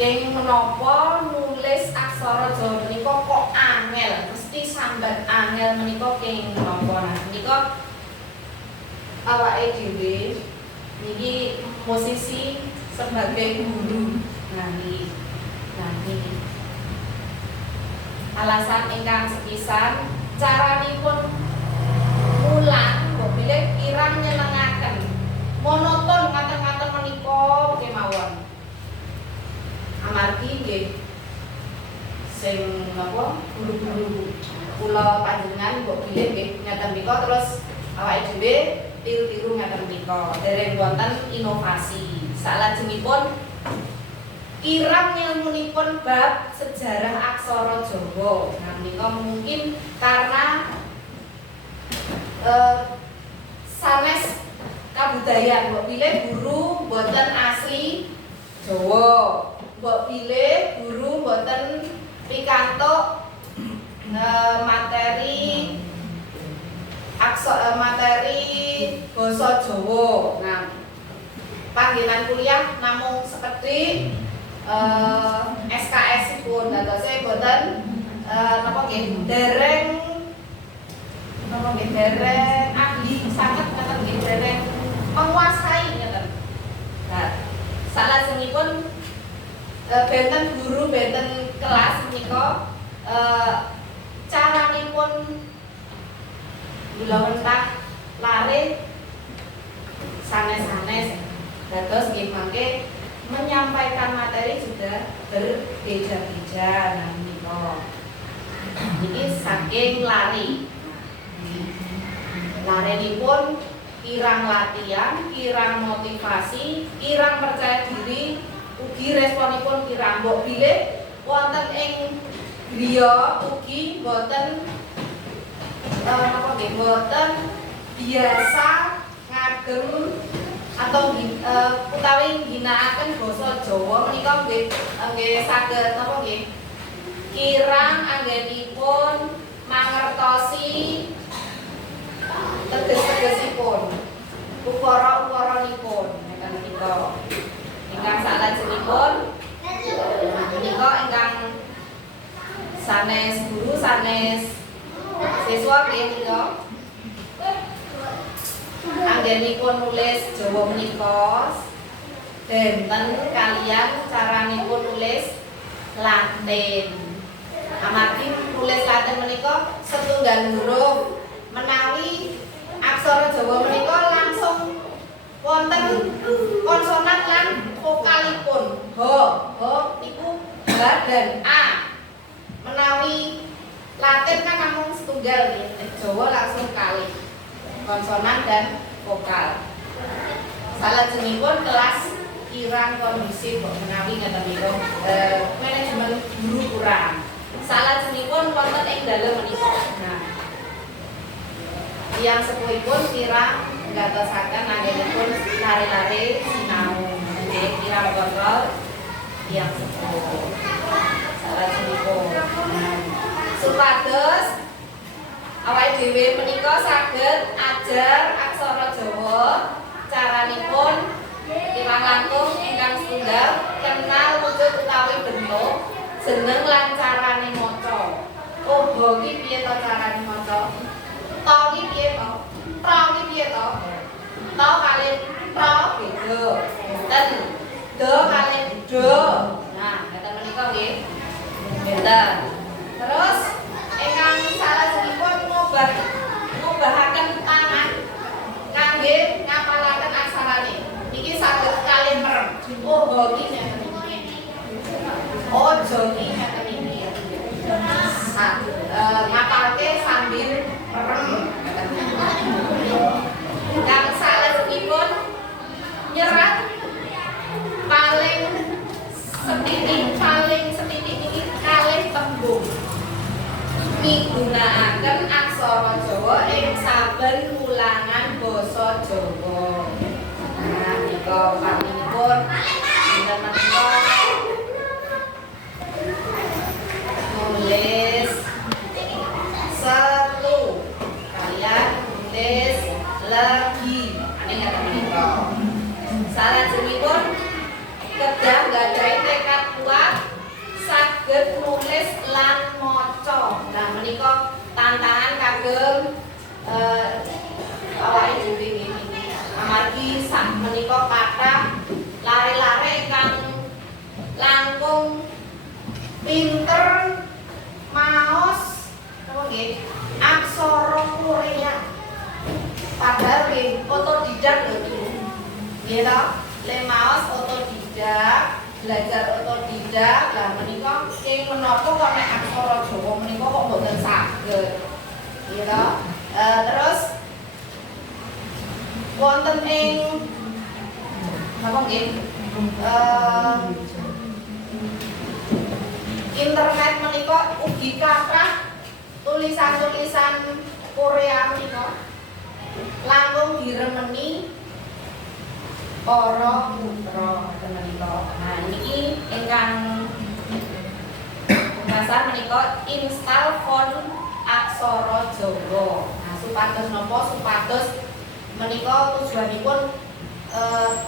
kenging menapa nulis aksara Jawa menika kok angel, mesti sambat angel menika kenging menapa. Menika awake dhewe niki posisi sebagai guru. Niki alasan ingkang sepisan caranipun mulang kok bilih kirang nyenengaken monoton ngaten-ngaten menika kemawon. Amargi nggih sing napa guru-guru kula panjenengan kok bilih nggih ngaten menika terus awake dhewe tiru-tiru ngaten menika dereng wonten inovasi. Salajengipun kirang ilmunipun bab sejarah aksara Jawa. Nah menika mungkin karena sanes kabudayan, mbok pilih guru boten asli Jawa, mbok pilih guru boten pikantuk materi materi basa Jawa. Nah, panggilan kuliah namung sekedhik SKS pun dadose boten napa nggih dereng ahli sanget ngoten nggih dereng menguasai ngoten. Nah, salajengipun benten guru benten kelas menika caranipun gula mentah lare sanes-sanes dados nggih mangke menyampaikan materi sudah berbeda-beda. Nah menika niki saking lari larenipun kirang latihan, kirang motivasi, kirang percaya diri, ugi responipun kirang mbok bilih wonten ing griya ugi boten napa nggih boten biasa ngagem atau utawi ngginakaken basa Jawa menika nggih saged napa nggih kirang anggenipun mangertosi teges-tegesipun ukara-ukaranipun ngeten menika. Ingkang salajengipun menika ingkang sanes guru sanes siswa nggih menika anggenipun nulis Jawa menika benten kalian caranipun nulis Latin. Amargi nulis Latin menika setunggal huruf menawi aksara Jawa menika langsung wonten konsonan lan vokalipun. Ho niku H dan A. Menawi Latin kan namung setunggal nggih, Jawa langsung kalih konsonan dan vokal. Salajengipun kelas kirang kondusif menawi ngeten niku manajemen guru kurang. Salajengipun wonten ing dalem menika. Nah, yang sepuhipun kirang ngatosaken anggenipun lare-lare sinau nggih kirang kontrol yang sepuh. Salajengipun supados awake dhewe menika saged ajar aksara Jawa caranipun kirang langkung ingkang setunggal kenal wujud utawi bentuk jeneng lan carane maca. Oh, iki piye to carane maca? To iki piye to? Pro iki piye to? To kalih pro beda. Ten do kalih do. Nah, ngeten menika nggih. Benten. Terus ingkang salajengipun ngobahaken tangan kangge ngapalaken aksarane. Niki saged kalih merem. Oh, iki ngeten iki. Oh, iki ngeten iki. Ngapalke sambil merem. Yang salajengipun nyerat paling setitik iki kalih tembung. Migunakaken aksara Jawa ing saben ulangan basa Jawa. Nah, nika panjenenganipun enten menika nulis satu kalian nulis lagi. Ane ngeten menika. Salajengipun kedah nggadhahi tekad kuat saged nulis lan maca. Nah menika tantangan kagem awake dhewe niki. Amargi sak menika kathah lare-lare ingkang langkung pinter maos napa nggih aksara Korea. Padahal nggih otodidak lho iki. Nggih to? Le maos otodidak belajar otodidak lah menika ing menapa kok nek aksara Jawa menika kok mboten saged. Nggih to? Terus wonten ing napa nggih? Internet menika ugi kathah tulisan-tulisan Korea menika diremeni para putra menika. Nah niki ingkang bahasa menika install font aksara Jawa. Nah supados napa? Supados menika tujuanipun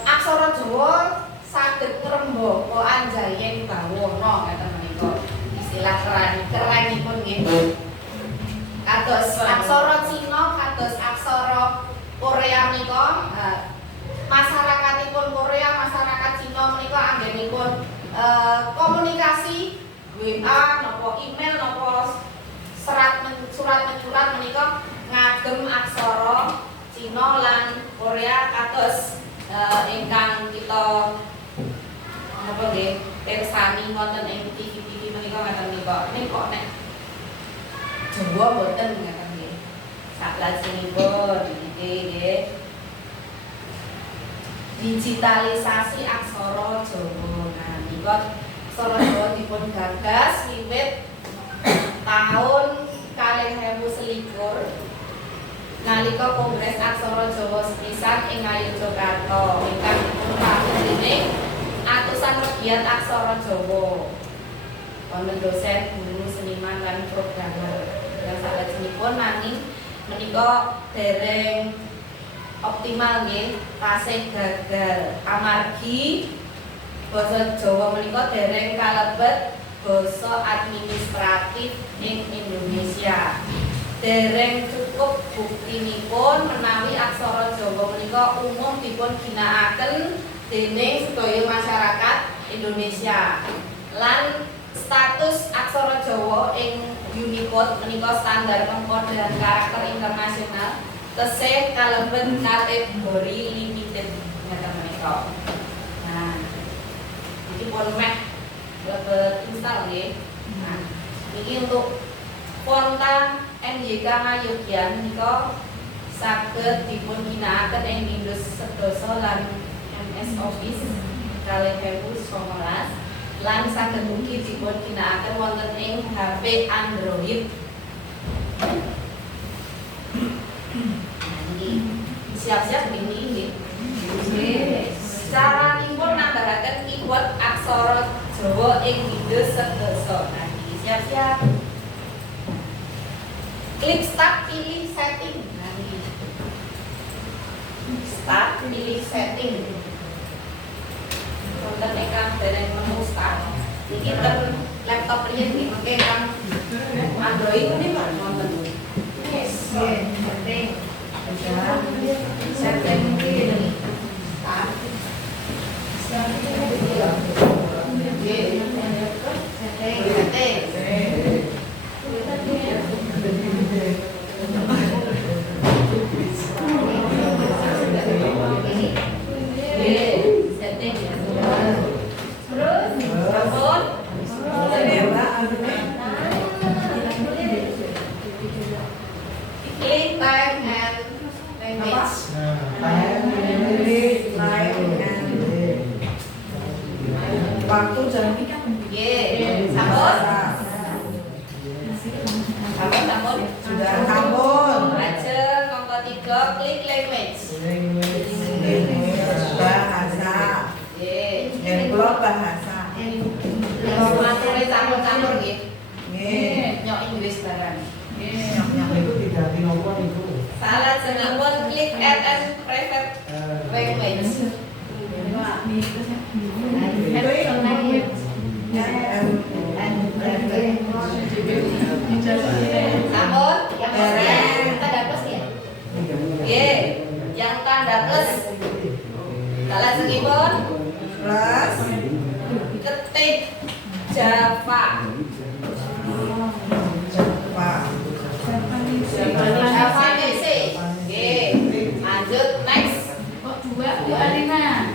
aksara Jawa saged ngrembaka anjayen bawana ngaten menika. Istilah keranipun nggih. Kados aksara Cina, kados aksara Korea menika, masyarakatipun Korea, masyarakat Cina menika anggenipun komunikasi WA, napa email, napa surat menyurat menika ngagem aksara Cina lan Korea kados ingkang kita napa nggih pirsani wonten ing TV menika ngaten menika. Ning kok nek Jawa boten ngaten nggih. Saklajengipun nggih digitalisasi aksara Jawa. Nah menika aksara Jawa dipun gagas wiwit tahun 2021 nalika Kongres Aksara Jawa sepisan ing Ngayogyakarta ingkang dipunpacu dening atusan pegiat aksara Jawa. Wonten dosen, guru, seniman lan programmer. Yang salajengipun nanging menika dereng optimal nggih, tasih gagal amargi basa Jawa menika dereng kalebet basa administratif ing Indonesia. Dereng cukup buktinipun menawi aksara Jawa menika umum dipun ginakaken dening sedaya masyarakat Indonesia. Lan status aksara Jawa ing Unicode menika standar pengkodean karakter internasional tesih kalebet kategori limited ngaten menika. Nah, iki pun meh lebet install nggih. Nah, iki untuk fonta NYK Ngayogyan menika saged dipun ginakaken ing Windows 11 lan MS Office 2019 lan saged ugi dipun ginakaken wonten ing HP Android. Siap-siap ini. Caranipun nambahaken keyword aksara Jawa ing Windows 11. Nah, siap-siap. Klik start, pilih setting. Nah, start, pilih setting. Wonten ingkang dereng menu start. Niki ten laptop riyen nggih mengke kan Android ini Pak wonten. Yes. Setting. Setting iki start. Waktu jam Sampun. sudah sampun. Lajeng nomor 3 klik language. Bahasa. Yang blok bahasa. Materi campur-campur nggih. Nggih. Nyok Inggris barang. Itu tidak dinopo itu. Salajengipun klik add and private language. Sampun, yang tanda plus ya? Nggih, yang tanda plus. Salajengipun Plus ketik Java. Java PC. Nggih. Lanjut next. Kok dua Bu Arina?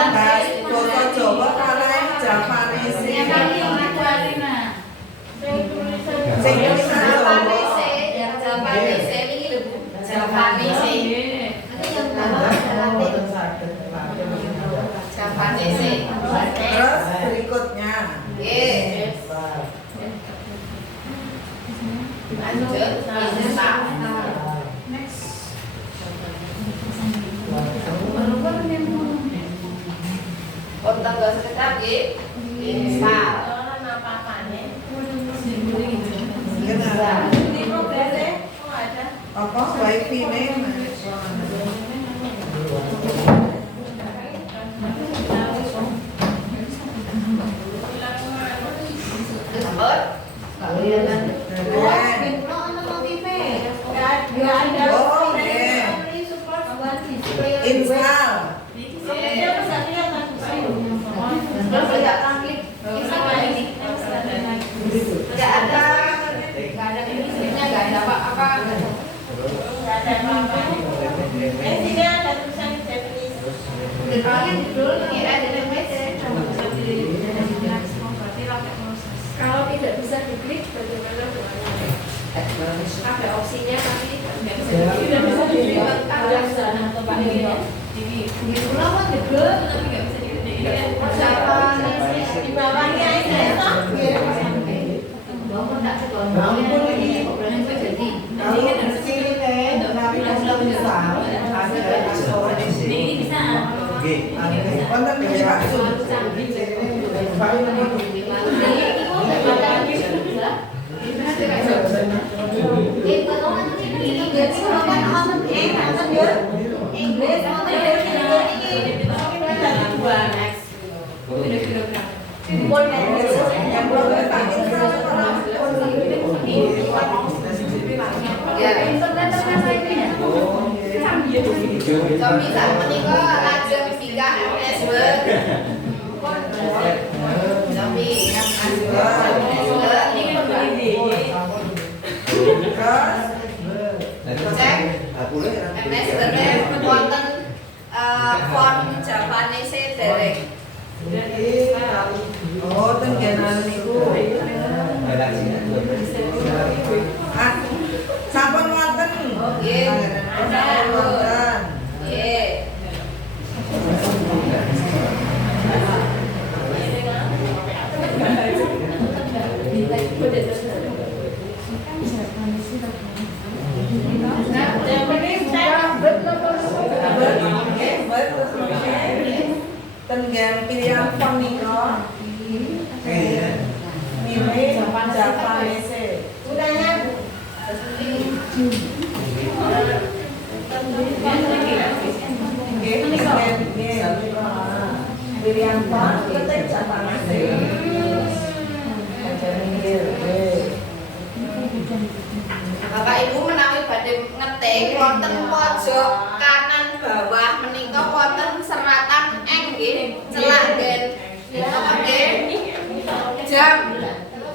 Bahasa Jawa kalih Javanese. Bu Arina. Sing tulisan Java Jawa. PC, yang Java PC ini lho Bu. Java PC. Java PC. Terus berikutnya. Nggih. Lanjut install. rada sekedar nggih. Install. Ini progresnya apa? Wifi-nya Sampun. install. Enggak ada listriknya, enggak ada apa-apa. Sini ada tulisan Japanese. Kalau tidak bisa diklik, bagaimana doanya? Ada opsinya tapi nggak bisa diklik. Tidak bisa diklik. Ada sana atau Pak Dewi. Jadi di pulau kan gede, tapi nggak bisa diklik. Di bawahnya ini ya. Bangun ini obrolan itu jadi. Kalau kecil nih, tapi sudah besar. Ini bisa. Konten kerja Pak Sun. Yang belum bertanggung Tapi saat menika lajeng tiga MS Word. Tapi MS Word ini cek MS Word wonten font Japanese derek. Oh, tenggenan niku. Sampun wonten. Nggih. Sampun wonten. Nggih. Tenggen pilihan font nika. Milih Japanese. Udahnya. Pilihan font ketik Japanese. Bapak Ibu menawi badhe ngetik wonten pojok kanan bawah menika wonten seratan N nggih, celak den. Napa nggih? Jam.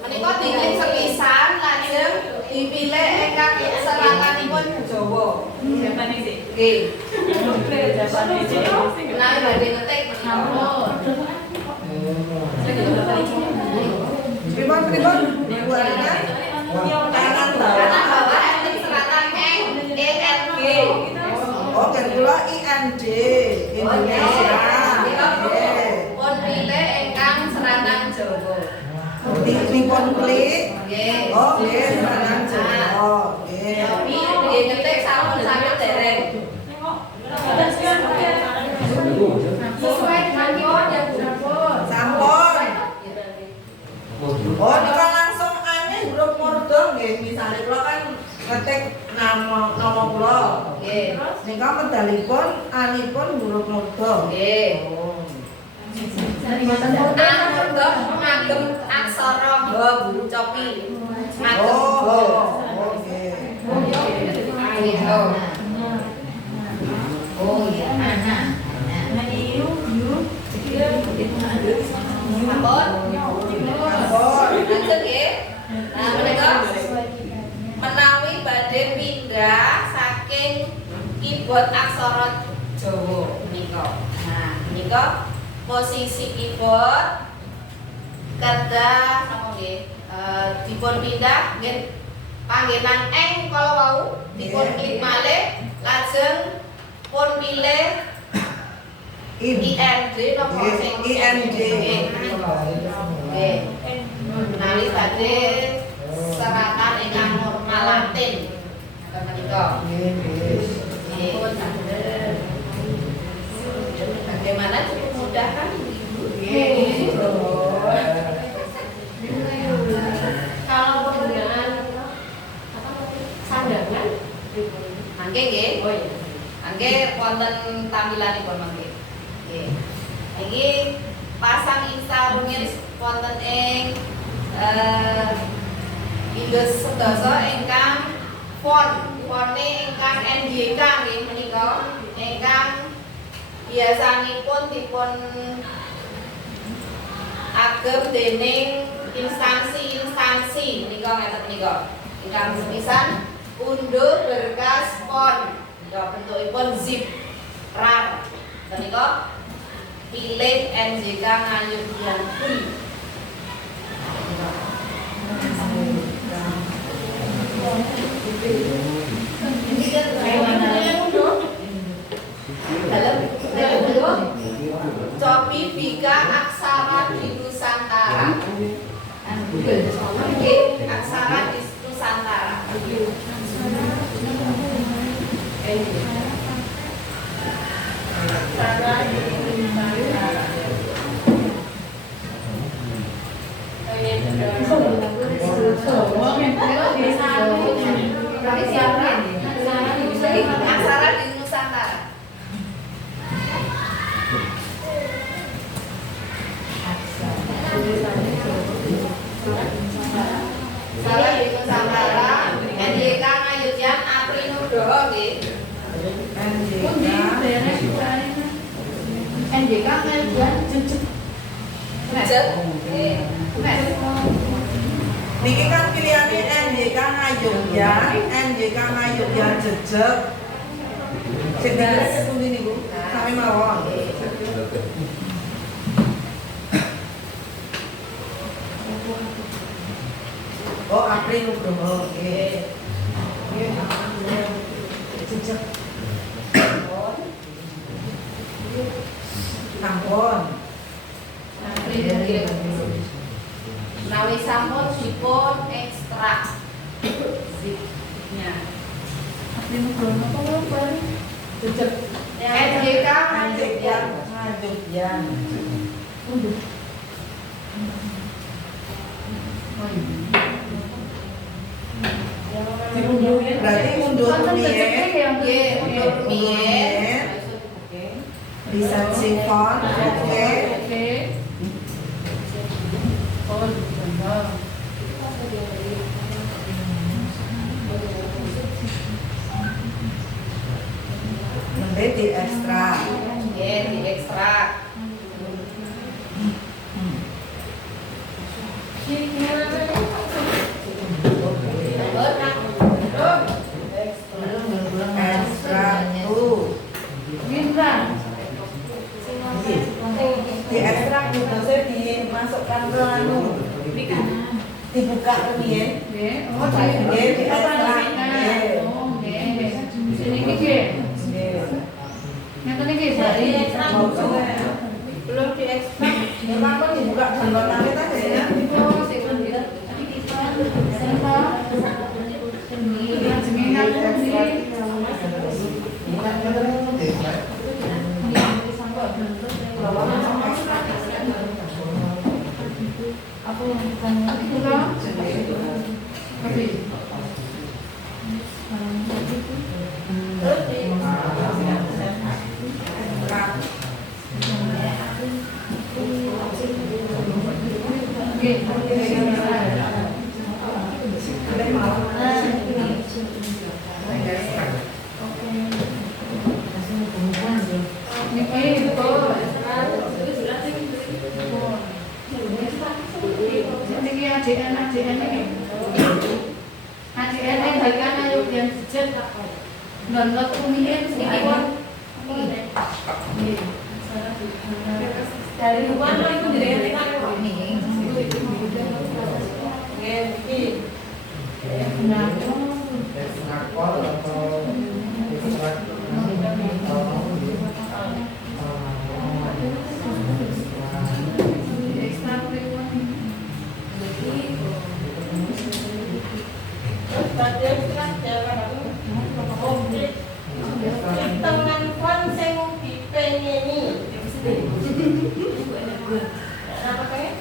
Menika diklik sepisan lajeng dipilih ingkang seratanipun Jawa. Nggih. Menawi badhe ngetik menika. Pripun? Buarnya kanan bawah. Kanan bawah enten seratan N E N G. Oh, kan kula IND Indonesia. Pun pilih ingkang seratan Jawa. Dipun klik. Nggih. Oh, nggih, seratan Jawa. Nggih. Tapi nggih ngetik sampun saged dereng. Sesuai dengan keyword yang sampun. Sampun. Oh, nika langsung ane huruf murdo nggih. Misale kula kan ngetik nama kula. Nggih. Nika medalipun anipun huruf murdo. Nggih. Oh. Anggap ngagem aksara H bulu copi. Ngagem H. Oke. Gitu. Oh iya, anak. Sampun. Sampun. Lanjut nggih. Nah, menika menawi badhe pindah saking keyboard aksara Jawa menika. Nah, menika posisi keyboard kedah napa nggih? Dipun pindah nggih panggenan eng kala wau dipun klik malih lajeng pun pilih IND napa sing IND. Nggih. Menawi badhe seratan ingkang normal Latin. Ngoten menika. Nggih. Bagaimana cukup mudah kan Ibu? ya. Angge wonten tampilanipun mangke. Nggih. Iki pasang install rumiyin wonten ing Windows 11 ingkang fonte ingkang NGK nggih menika ingkang biasanipun dipun agem dening instansi-instansi menika ngeten menika. Ingkang sepisan unduh berkas font. Ya bentukipun zip rar. Menika pilih NJK Ngayogyan Kui. Ini kan dalam Copi Bika Aksara di Nusantara. Oke, Aksara di Nusantara. Aksara di Nusantara. Aksara di Nusantara. NJK Ngayogyan Apri Nugroho nggih. NJK Ngayogyan Jejeg. Jejeg. Nggih. Niki kan pilihannya NJK Ngayogyan, NJK Ngayogyan Jejeg. Sing ditulis pundi niku? Sami mawon. Oh, Apri Nugroho. Nggih. Jejeg. Sampun. Nawi sampun dipun ekstrak zipnya. Apri Nugroho apa baru? Jejeg. NJK Ngayogyan. Ngayogyan. Berarti mundur rumiyin. Nggih, untuk rumiyin. Bisa sifon, oke. Nanti diekstrak. Nggih, diekstrak. Ekstrak tuh. Diekstrak terusnya dimasukkan ke anu. Dibuka rumiyin. Nggih, diekstrak. Belum diekstrak. Ya apa dibuka gambar langit aja ya. Download rumiyin sedikit. Dari mana itu dari Tangan kon sing dipengeni. apa kayak?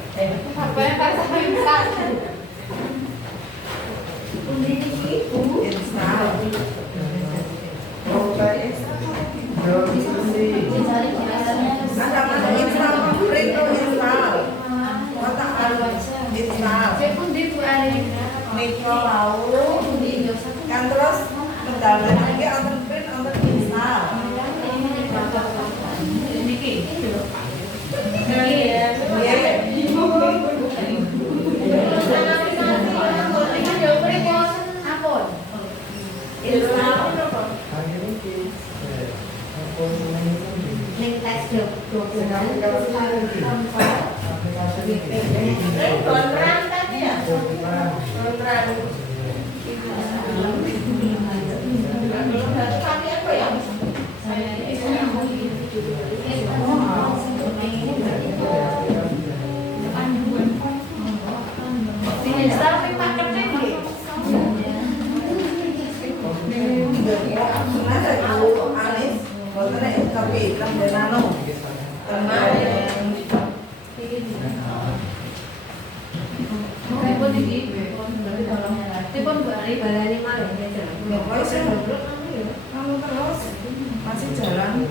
Apa yang bahasa Inggris? Install. Ada mana install print to install. Kota install. Mikro lalu kan terus kendalanya lagi untuk print untuk install. Masih jalan.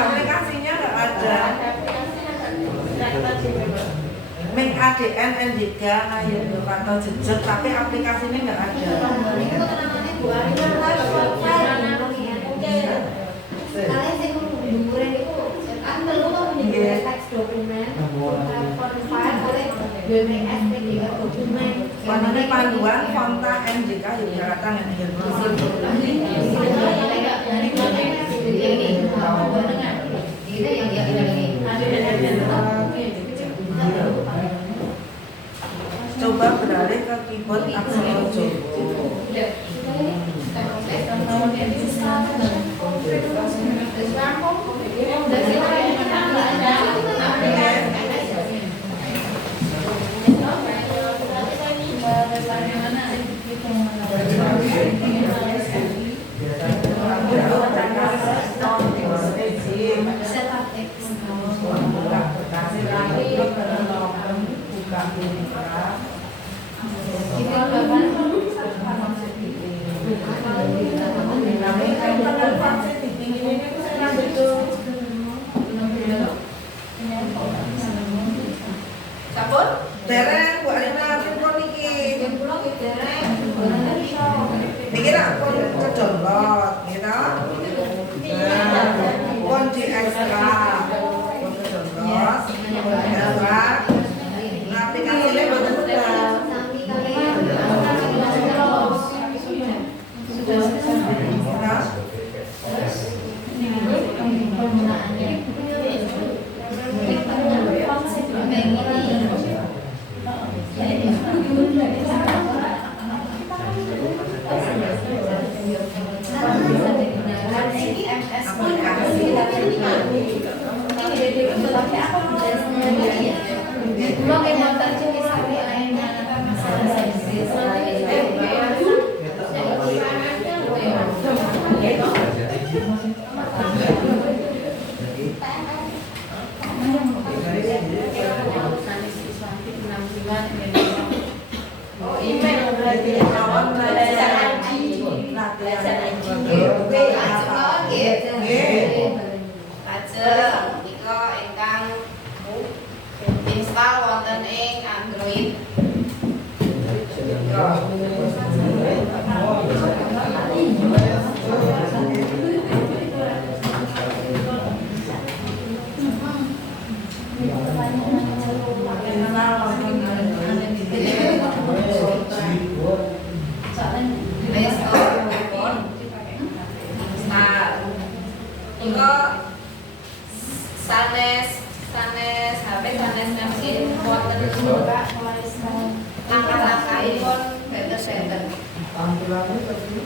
Aplikasinya nggak ada. Make ADN NJK ayo atau jejak tapi aplikasinya nggak ada. Ini panduan kontak NJK Yogyakarta yang coba beralih ke keyboard Aksara Sabun? Dereng, Bu Alina, pun iki. Iki nak pun kedownload, gitu. Pun di ekstra, pun kedownload, ekstra. Aplikasinya betul-betul. Aplikasi Tapi aku mau kayak nonton sini sampai akhirnya Oh, email berarti Kawan belajar ngaji. belajar ngaji. Lajeng menika ingkang install wonten ing Android. Play Store pun install. Nika sanes HP sanes mesin wonten langkah-langkahipun benten-benten. Tampilannya seperti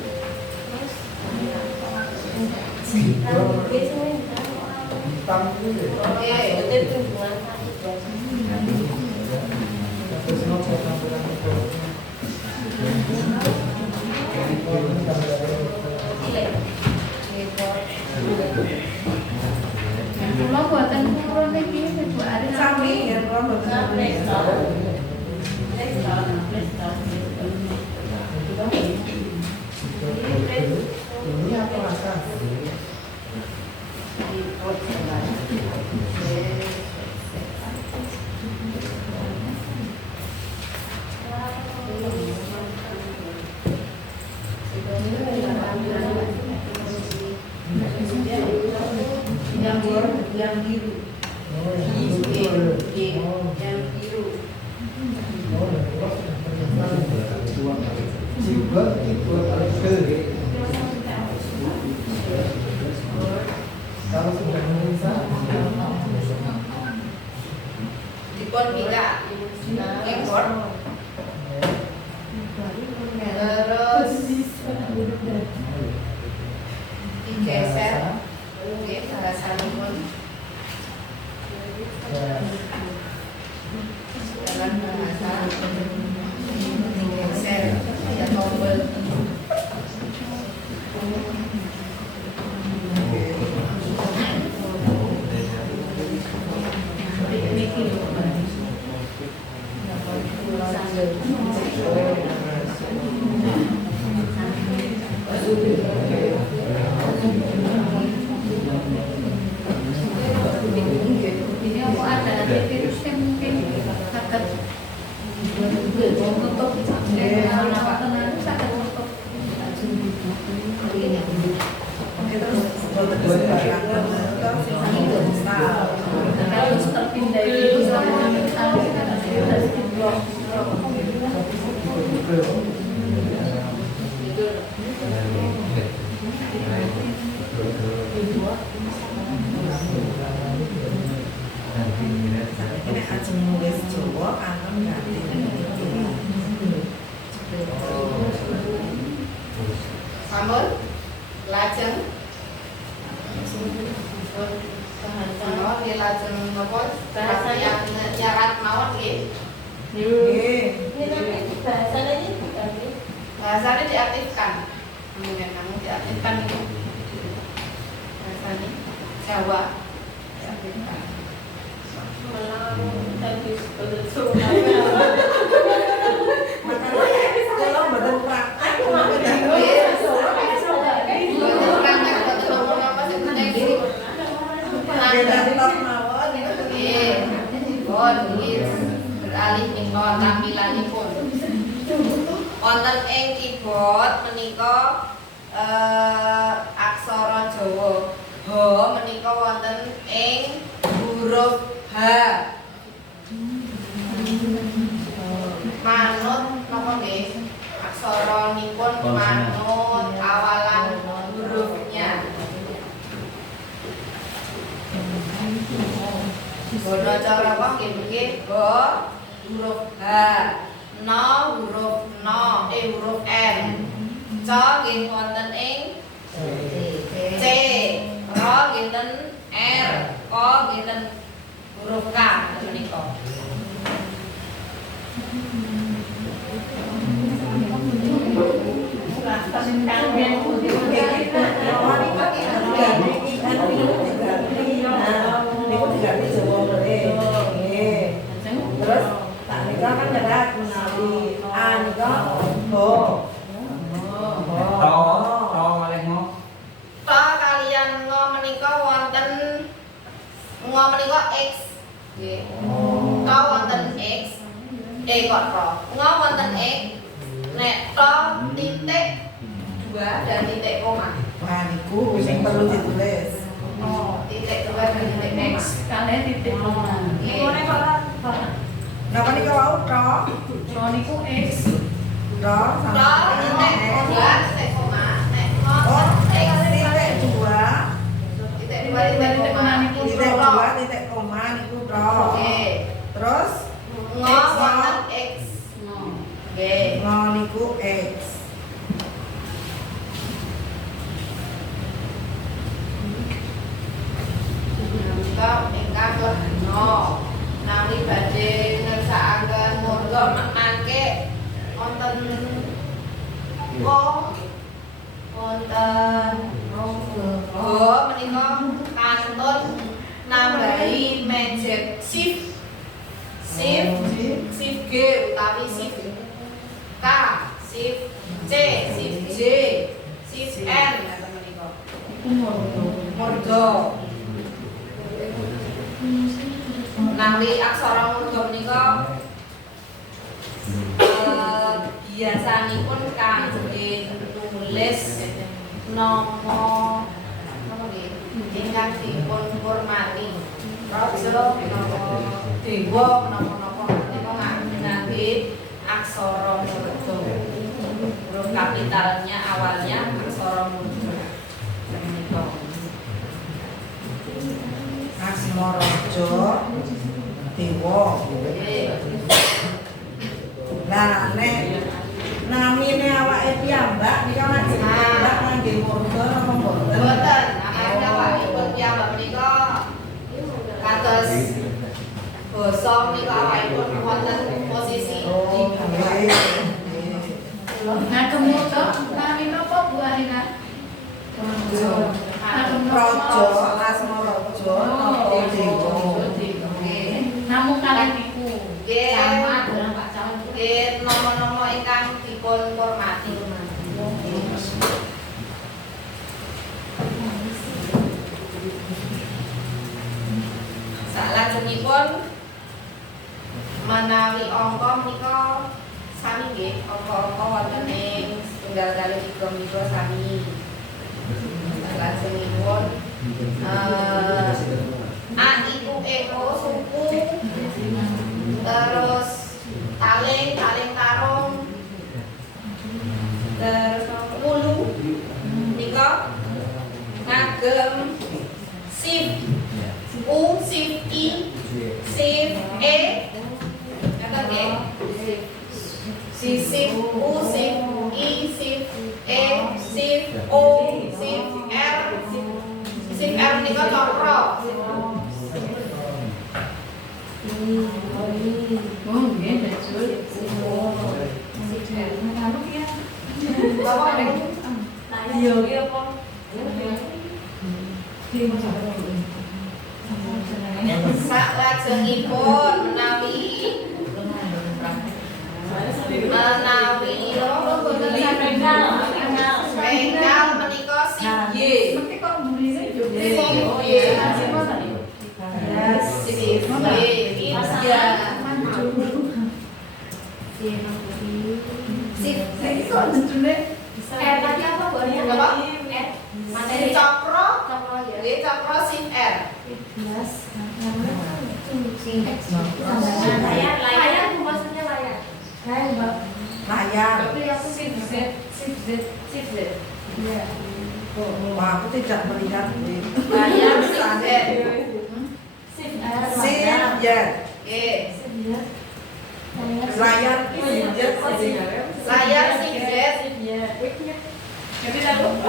hitam gitu ya. Oke, Terus mau saya tampilannya Kalau buatan kurang lagi kedua ada Sami ya, kalau betul. ini apa rasa? Yang biru. Oh, yang biru. Yang biru. Oh, juga itu kalau sudah bisa dipun pila ekspor. Terus digeser. Oke, bahasanipun dalam bahasa digeser ya tombol. ini aku ada virusnya mungkin akan tutup harus terpindah itu Ini aja nulis Jawa kan ganti. Sampun lajeng Sampun di lajeng napa yang nyarat mawon nggih. Bahasanya diaktifkan. Kemudian kamu diaktifkan itu. Bahasanya Jawa diaktifkan. Kalau badan praktek beralih menika tampilanipun wonten ing keyboard menika aksara Jawa H menika wonten ing huruf H manut napa nggih aksaranipun manut awalan hurufnya. Bono cara apa nggih huruf H, no huruf no, huruf N. C nggih wonten ing C, R ko ginten R, ko ginten huruf K menika. Terus tak nika kan nyerat menawi A nika ho. To oleh ngo. To kalian ngo menika wonten ngo menika X. Nggih. To wonten X. Kok to. Ngo wonten X. Nek to titik 2 dan titik koma. Wah niku sing perlu ditulis. Oh, titik 2 dan titik X. Kalian titik koma. Nggih. Napa nika wau to? To niku X. To To titik 2 titik koma. Nek ngo Oh, X titik 2 titik 2 titik koma. titik 2 titik koma niku to. Oke. Terus Ngo wonten X. Nggih. ngo niku X. Menika ingkang lehno. Nami badhe ngersakaken monggo mangke wonten wonten menika kantun nambahi magic shift G utawi shift K, shift C, shift J, shift N ngaten menika. Murga. Nawi aksara murga menika biasanipun kangge nulis nama napa nggih ingkang dipun hormati. Raja menapa dewa menapa-napa menika ngangge aksara murga. Huruf kapitalnya awalnya aksara murga. Menika. Asmaraja dewa. Lah nek namine awake piyambak nika ngajeng piyambak ngangge murga napa mboten? Boten, namanya awakipun piyambak menika kados basa menika awakipun wonten posisi di bawah. Nah, kemudian kami nopo Bu Arina? Raja Asmaraja napa dewa? Namun kalian iku Nggih, sama dengan Pak Cawan. nggih nama-nama ingkang dipun hormati. Salajengipun menawi angka menika sami nggih, angka-angka wonten ing setunggal kali 3 menika sami. Salajengipun A iku eko suku, terus taling tarung, terus ulu nika ngagem shift U, shift I, shift E, ngaten nggih? Shift U, shift I, shift E, shift O, shift R, shift R nika cokro. Oh, nggih, betul. Bapak niku Iya, iya apa? Salajengipun menawi bengkal menika shift Y. Cokro, nggih cokro shift R. Layar maksudnya layar. Layar. Shift Z. Wah, aku tidak melihat ini. Layar shift Z. Shift Shift Z. Nggih. Layar shift Z. Layar shift Z. Jadi lalu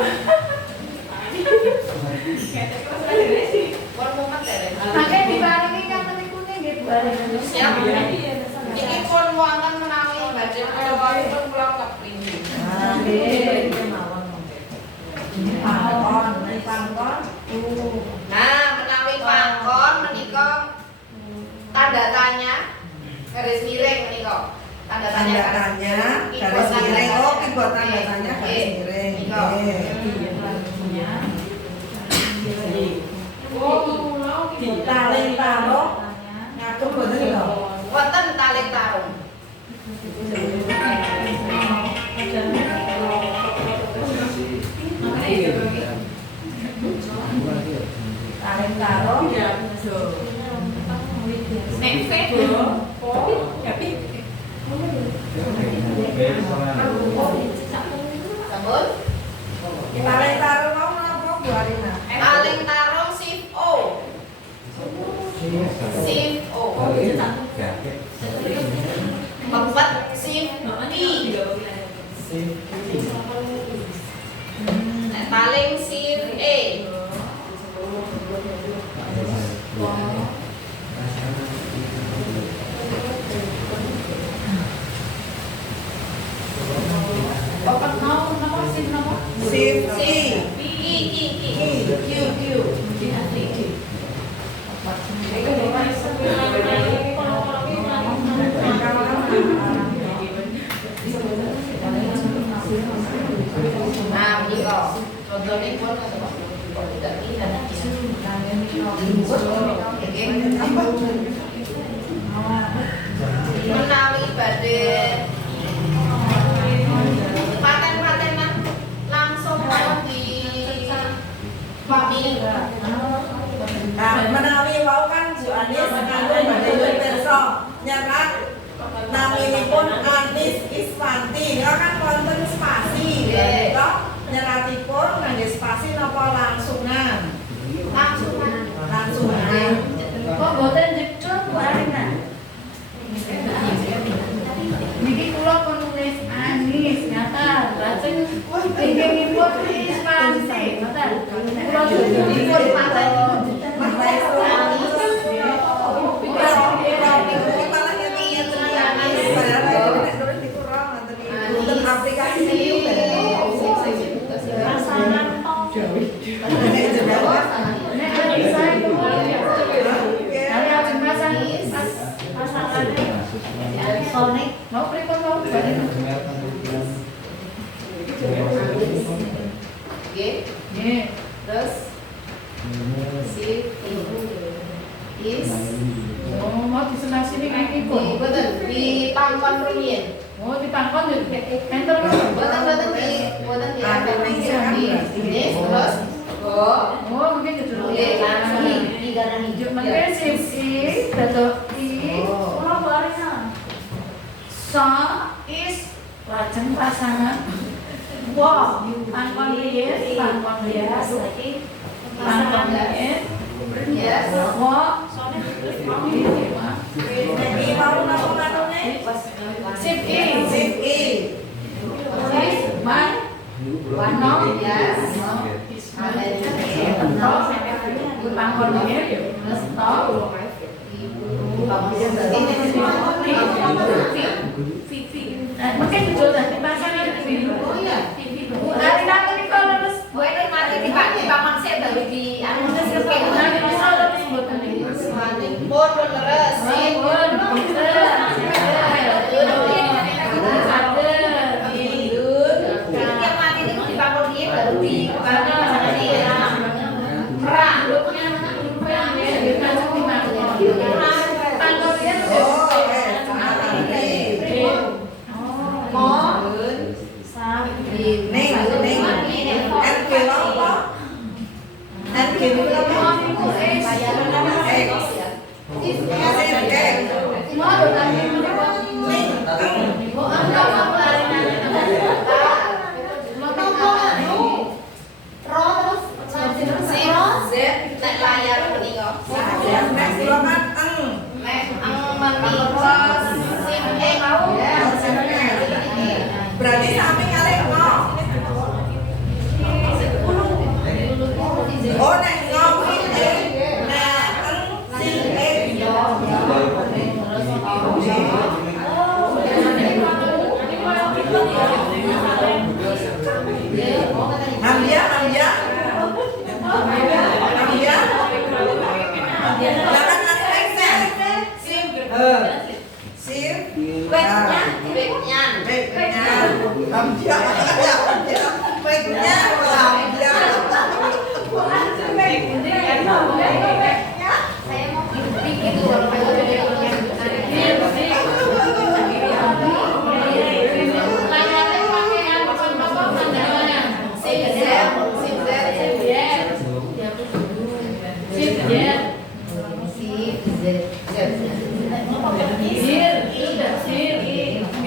Pun mumet ya. Makanya dibarengi kan kuning gitu barengan. Siap. Ini pun wonten menawi badhe menawi pun kula kepingin. Pangkon. Nah, menawi pangkon menika tanda tanya garis miring menika. Tanda tanya garis miring. Oh, keyboard tanda tanya garis miring. Taling tarung ngatur boten lho. Wonten taling tarung. Taling tarung. Sampun? Taling tarung mau napa Bu Arina? Taling tarung shift O. Shift O. Mepet shift P. Nek taling shift E. Shift Shift Q. Nah, menika contohnya pun menawi badhe paten-patenan langsung mawon di pami. Nah, menawi wau kan Ju Anis ngandung badhe nyuwun pirsa nyerat naminipun Anis Isfanti. Nika kan wonten spasi. Nika nyeratipun ngangge spasi napa langsungan? Langsungan. Kok boten jekul barengan. Niki kula pun nulis Anis nyata lajeng inggihipun Isfanti ngoten. Kula tulisipun paten. Sonic, mau pripun mau Nggih. Terus shift is mau di sebelah sini niki kok. boten di pangkon rumiyin. Oh, di pangkon yo enter. Boten di ini terus go. Oh, mungkin judul. Nggih, langsung Tiga hijau. Mungkin sip datuk I. Ora barengan. So is lajeng pasangan. Wow, pangkon riyen, pangkon riyen. Pangkon riyen. Yes. Wow. Niki mau napa ngatune? Sip I. Shift I. Is man. Wano. Yes. Pangkon riyen. Stop. Mungkin betul tadi pasangan Arina tadi kalau terus Boleh mati di bangun saya baru di anu nanti bisa terus buat ini. pun leres sih. Yang mati itu dibangun dia baru di Berarti sampai kali no. Oh, Ya, baiknya ya. Saya mau gitu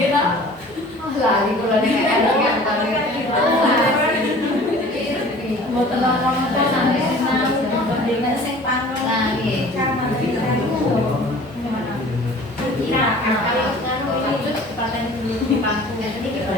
kalau lari kalau ada yang mau tolong sampai dengan saya panggung lagi kita kalau lanjut paten di panggung nanti kita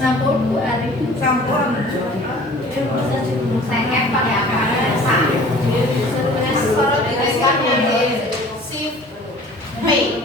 sampun Bu Ari Sampun. saya pakai apa Kalau dikasihkan shift hey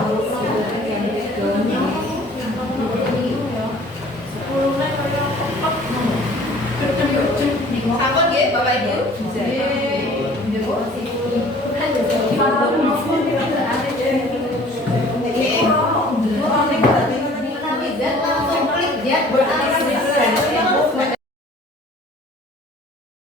harus ini Sampun nggih Bapak Ibu.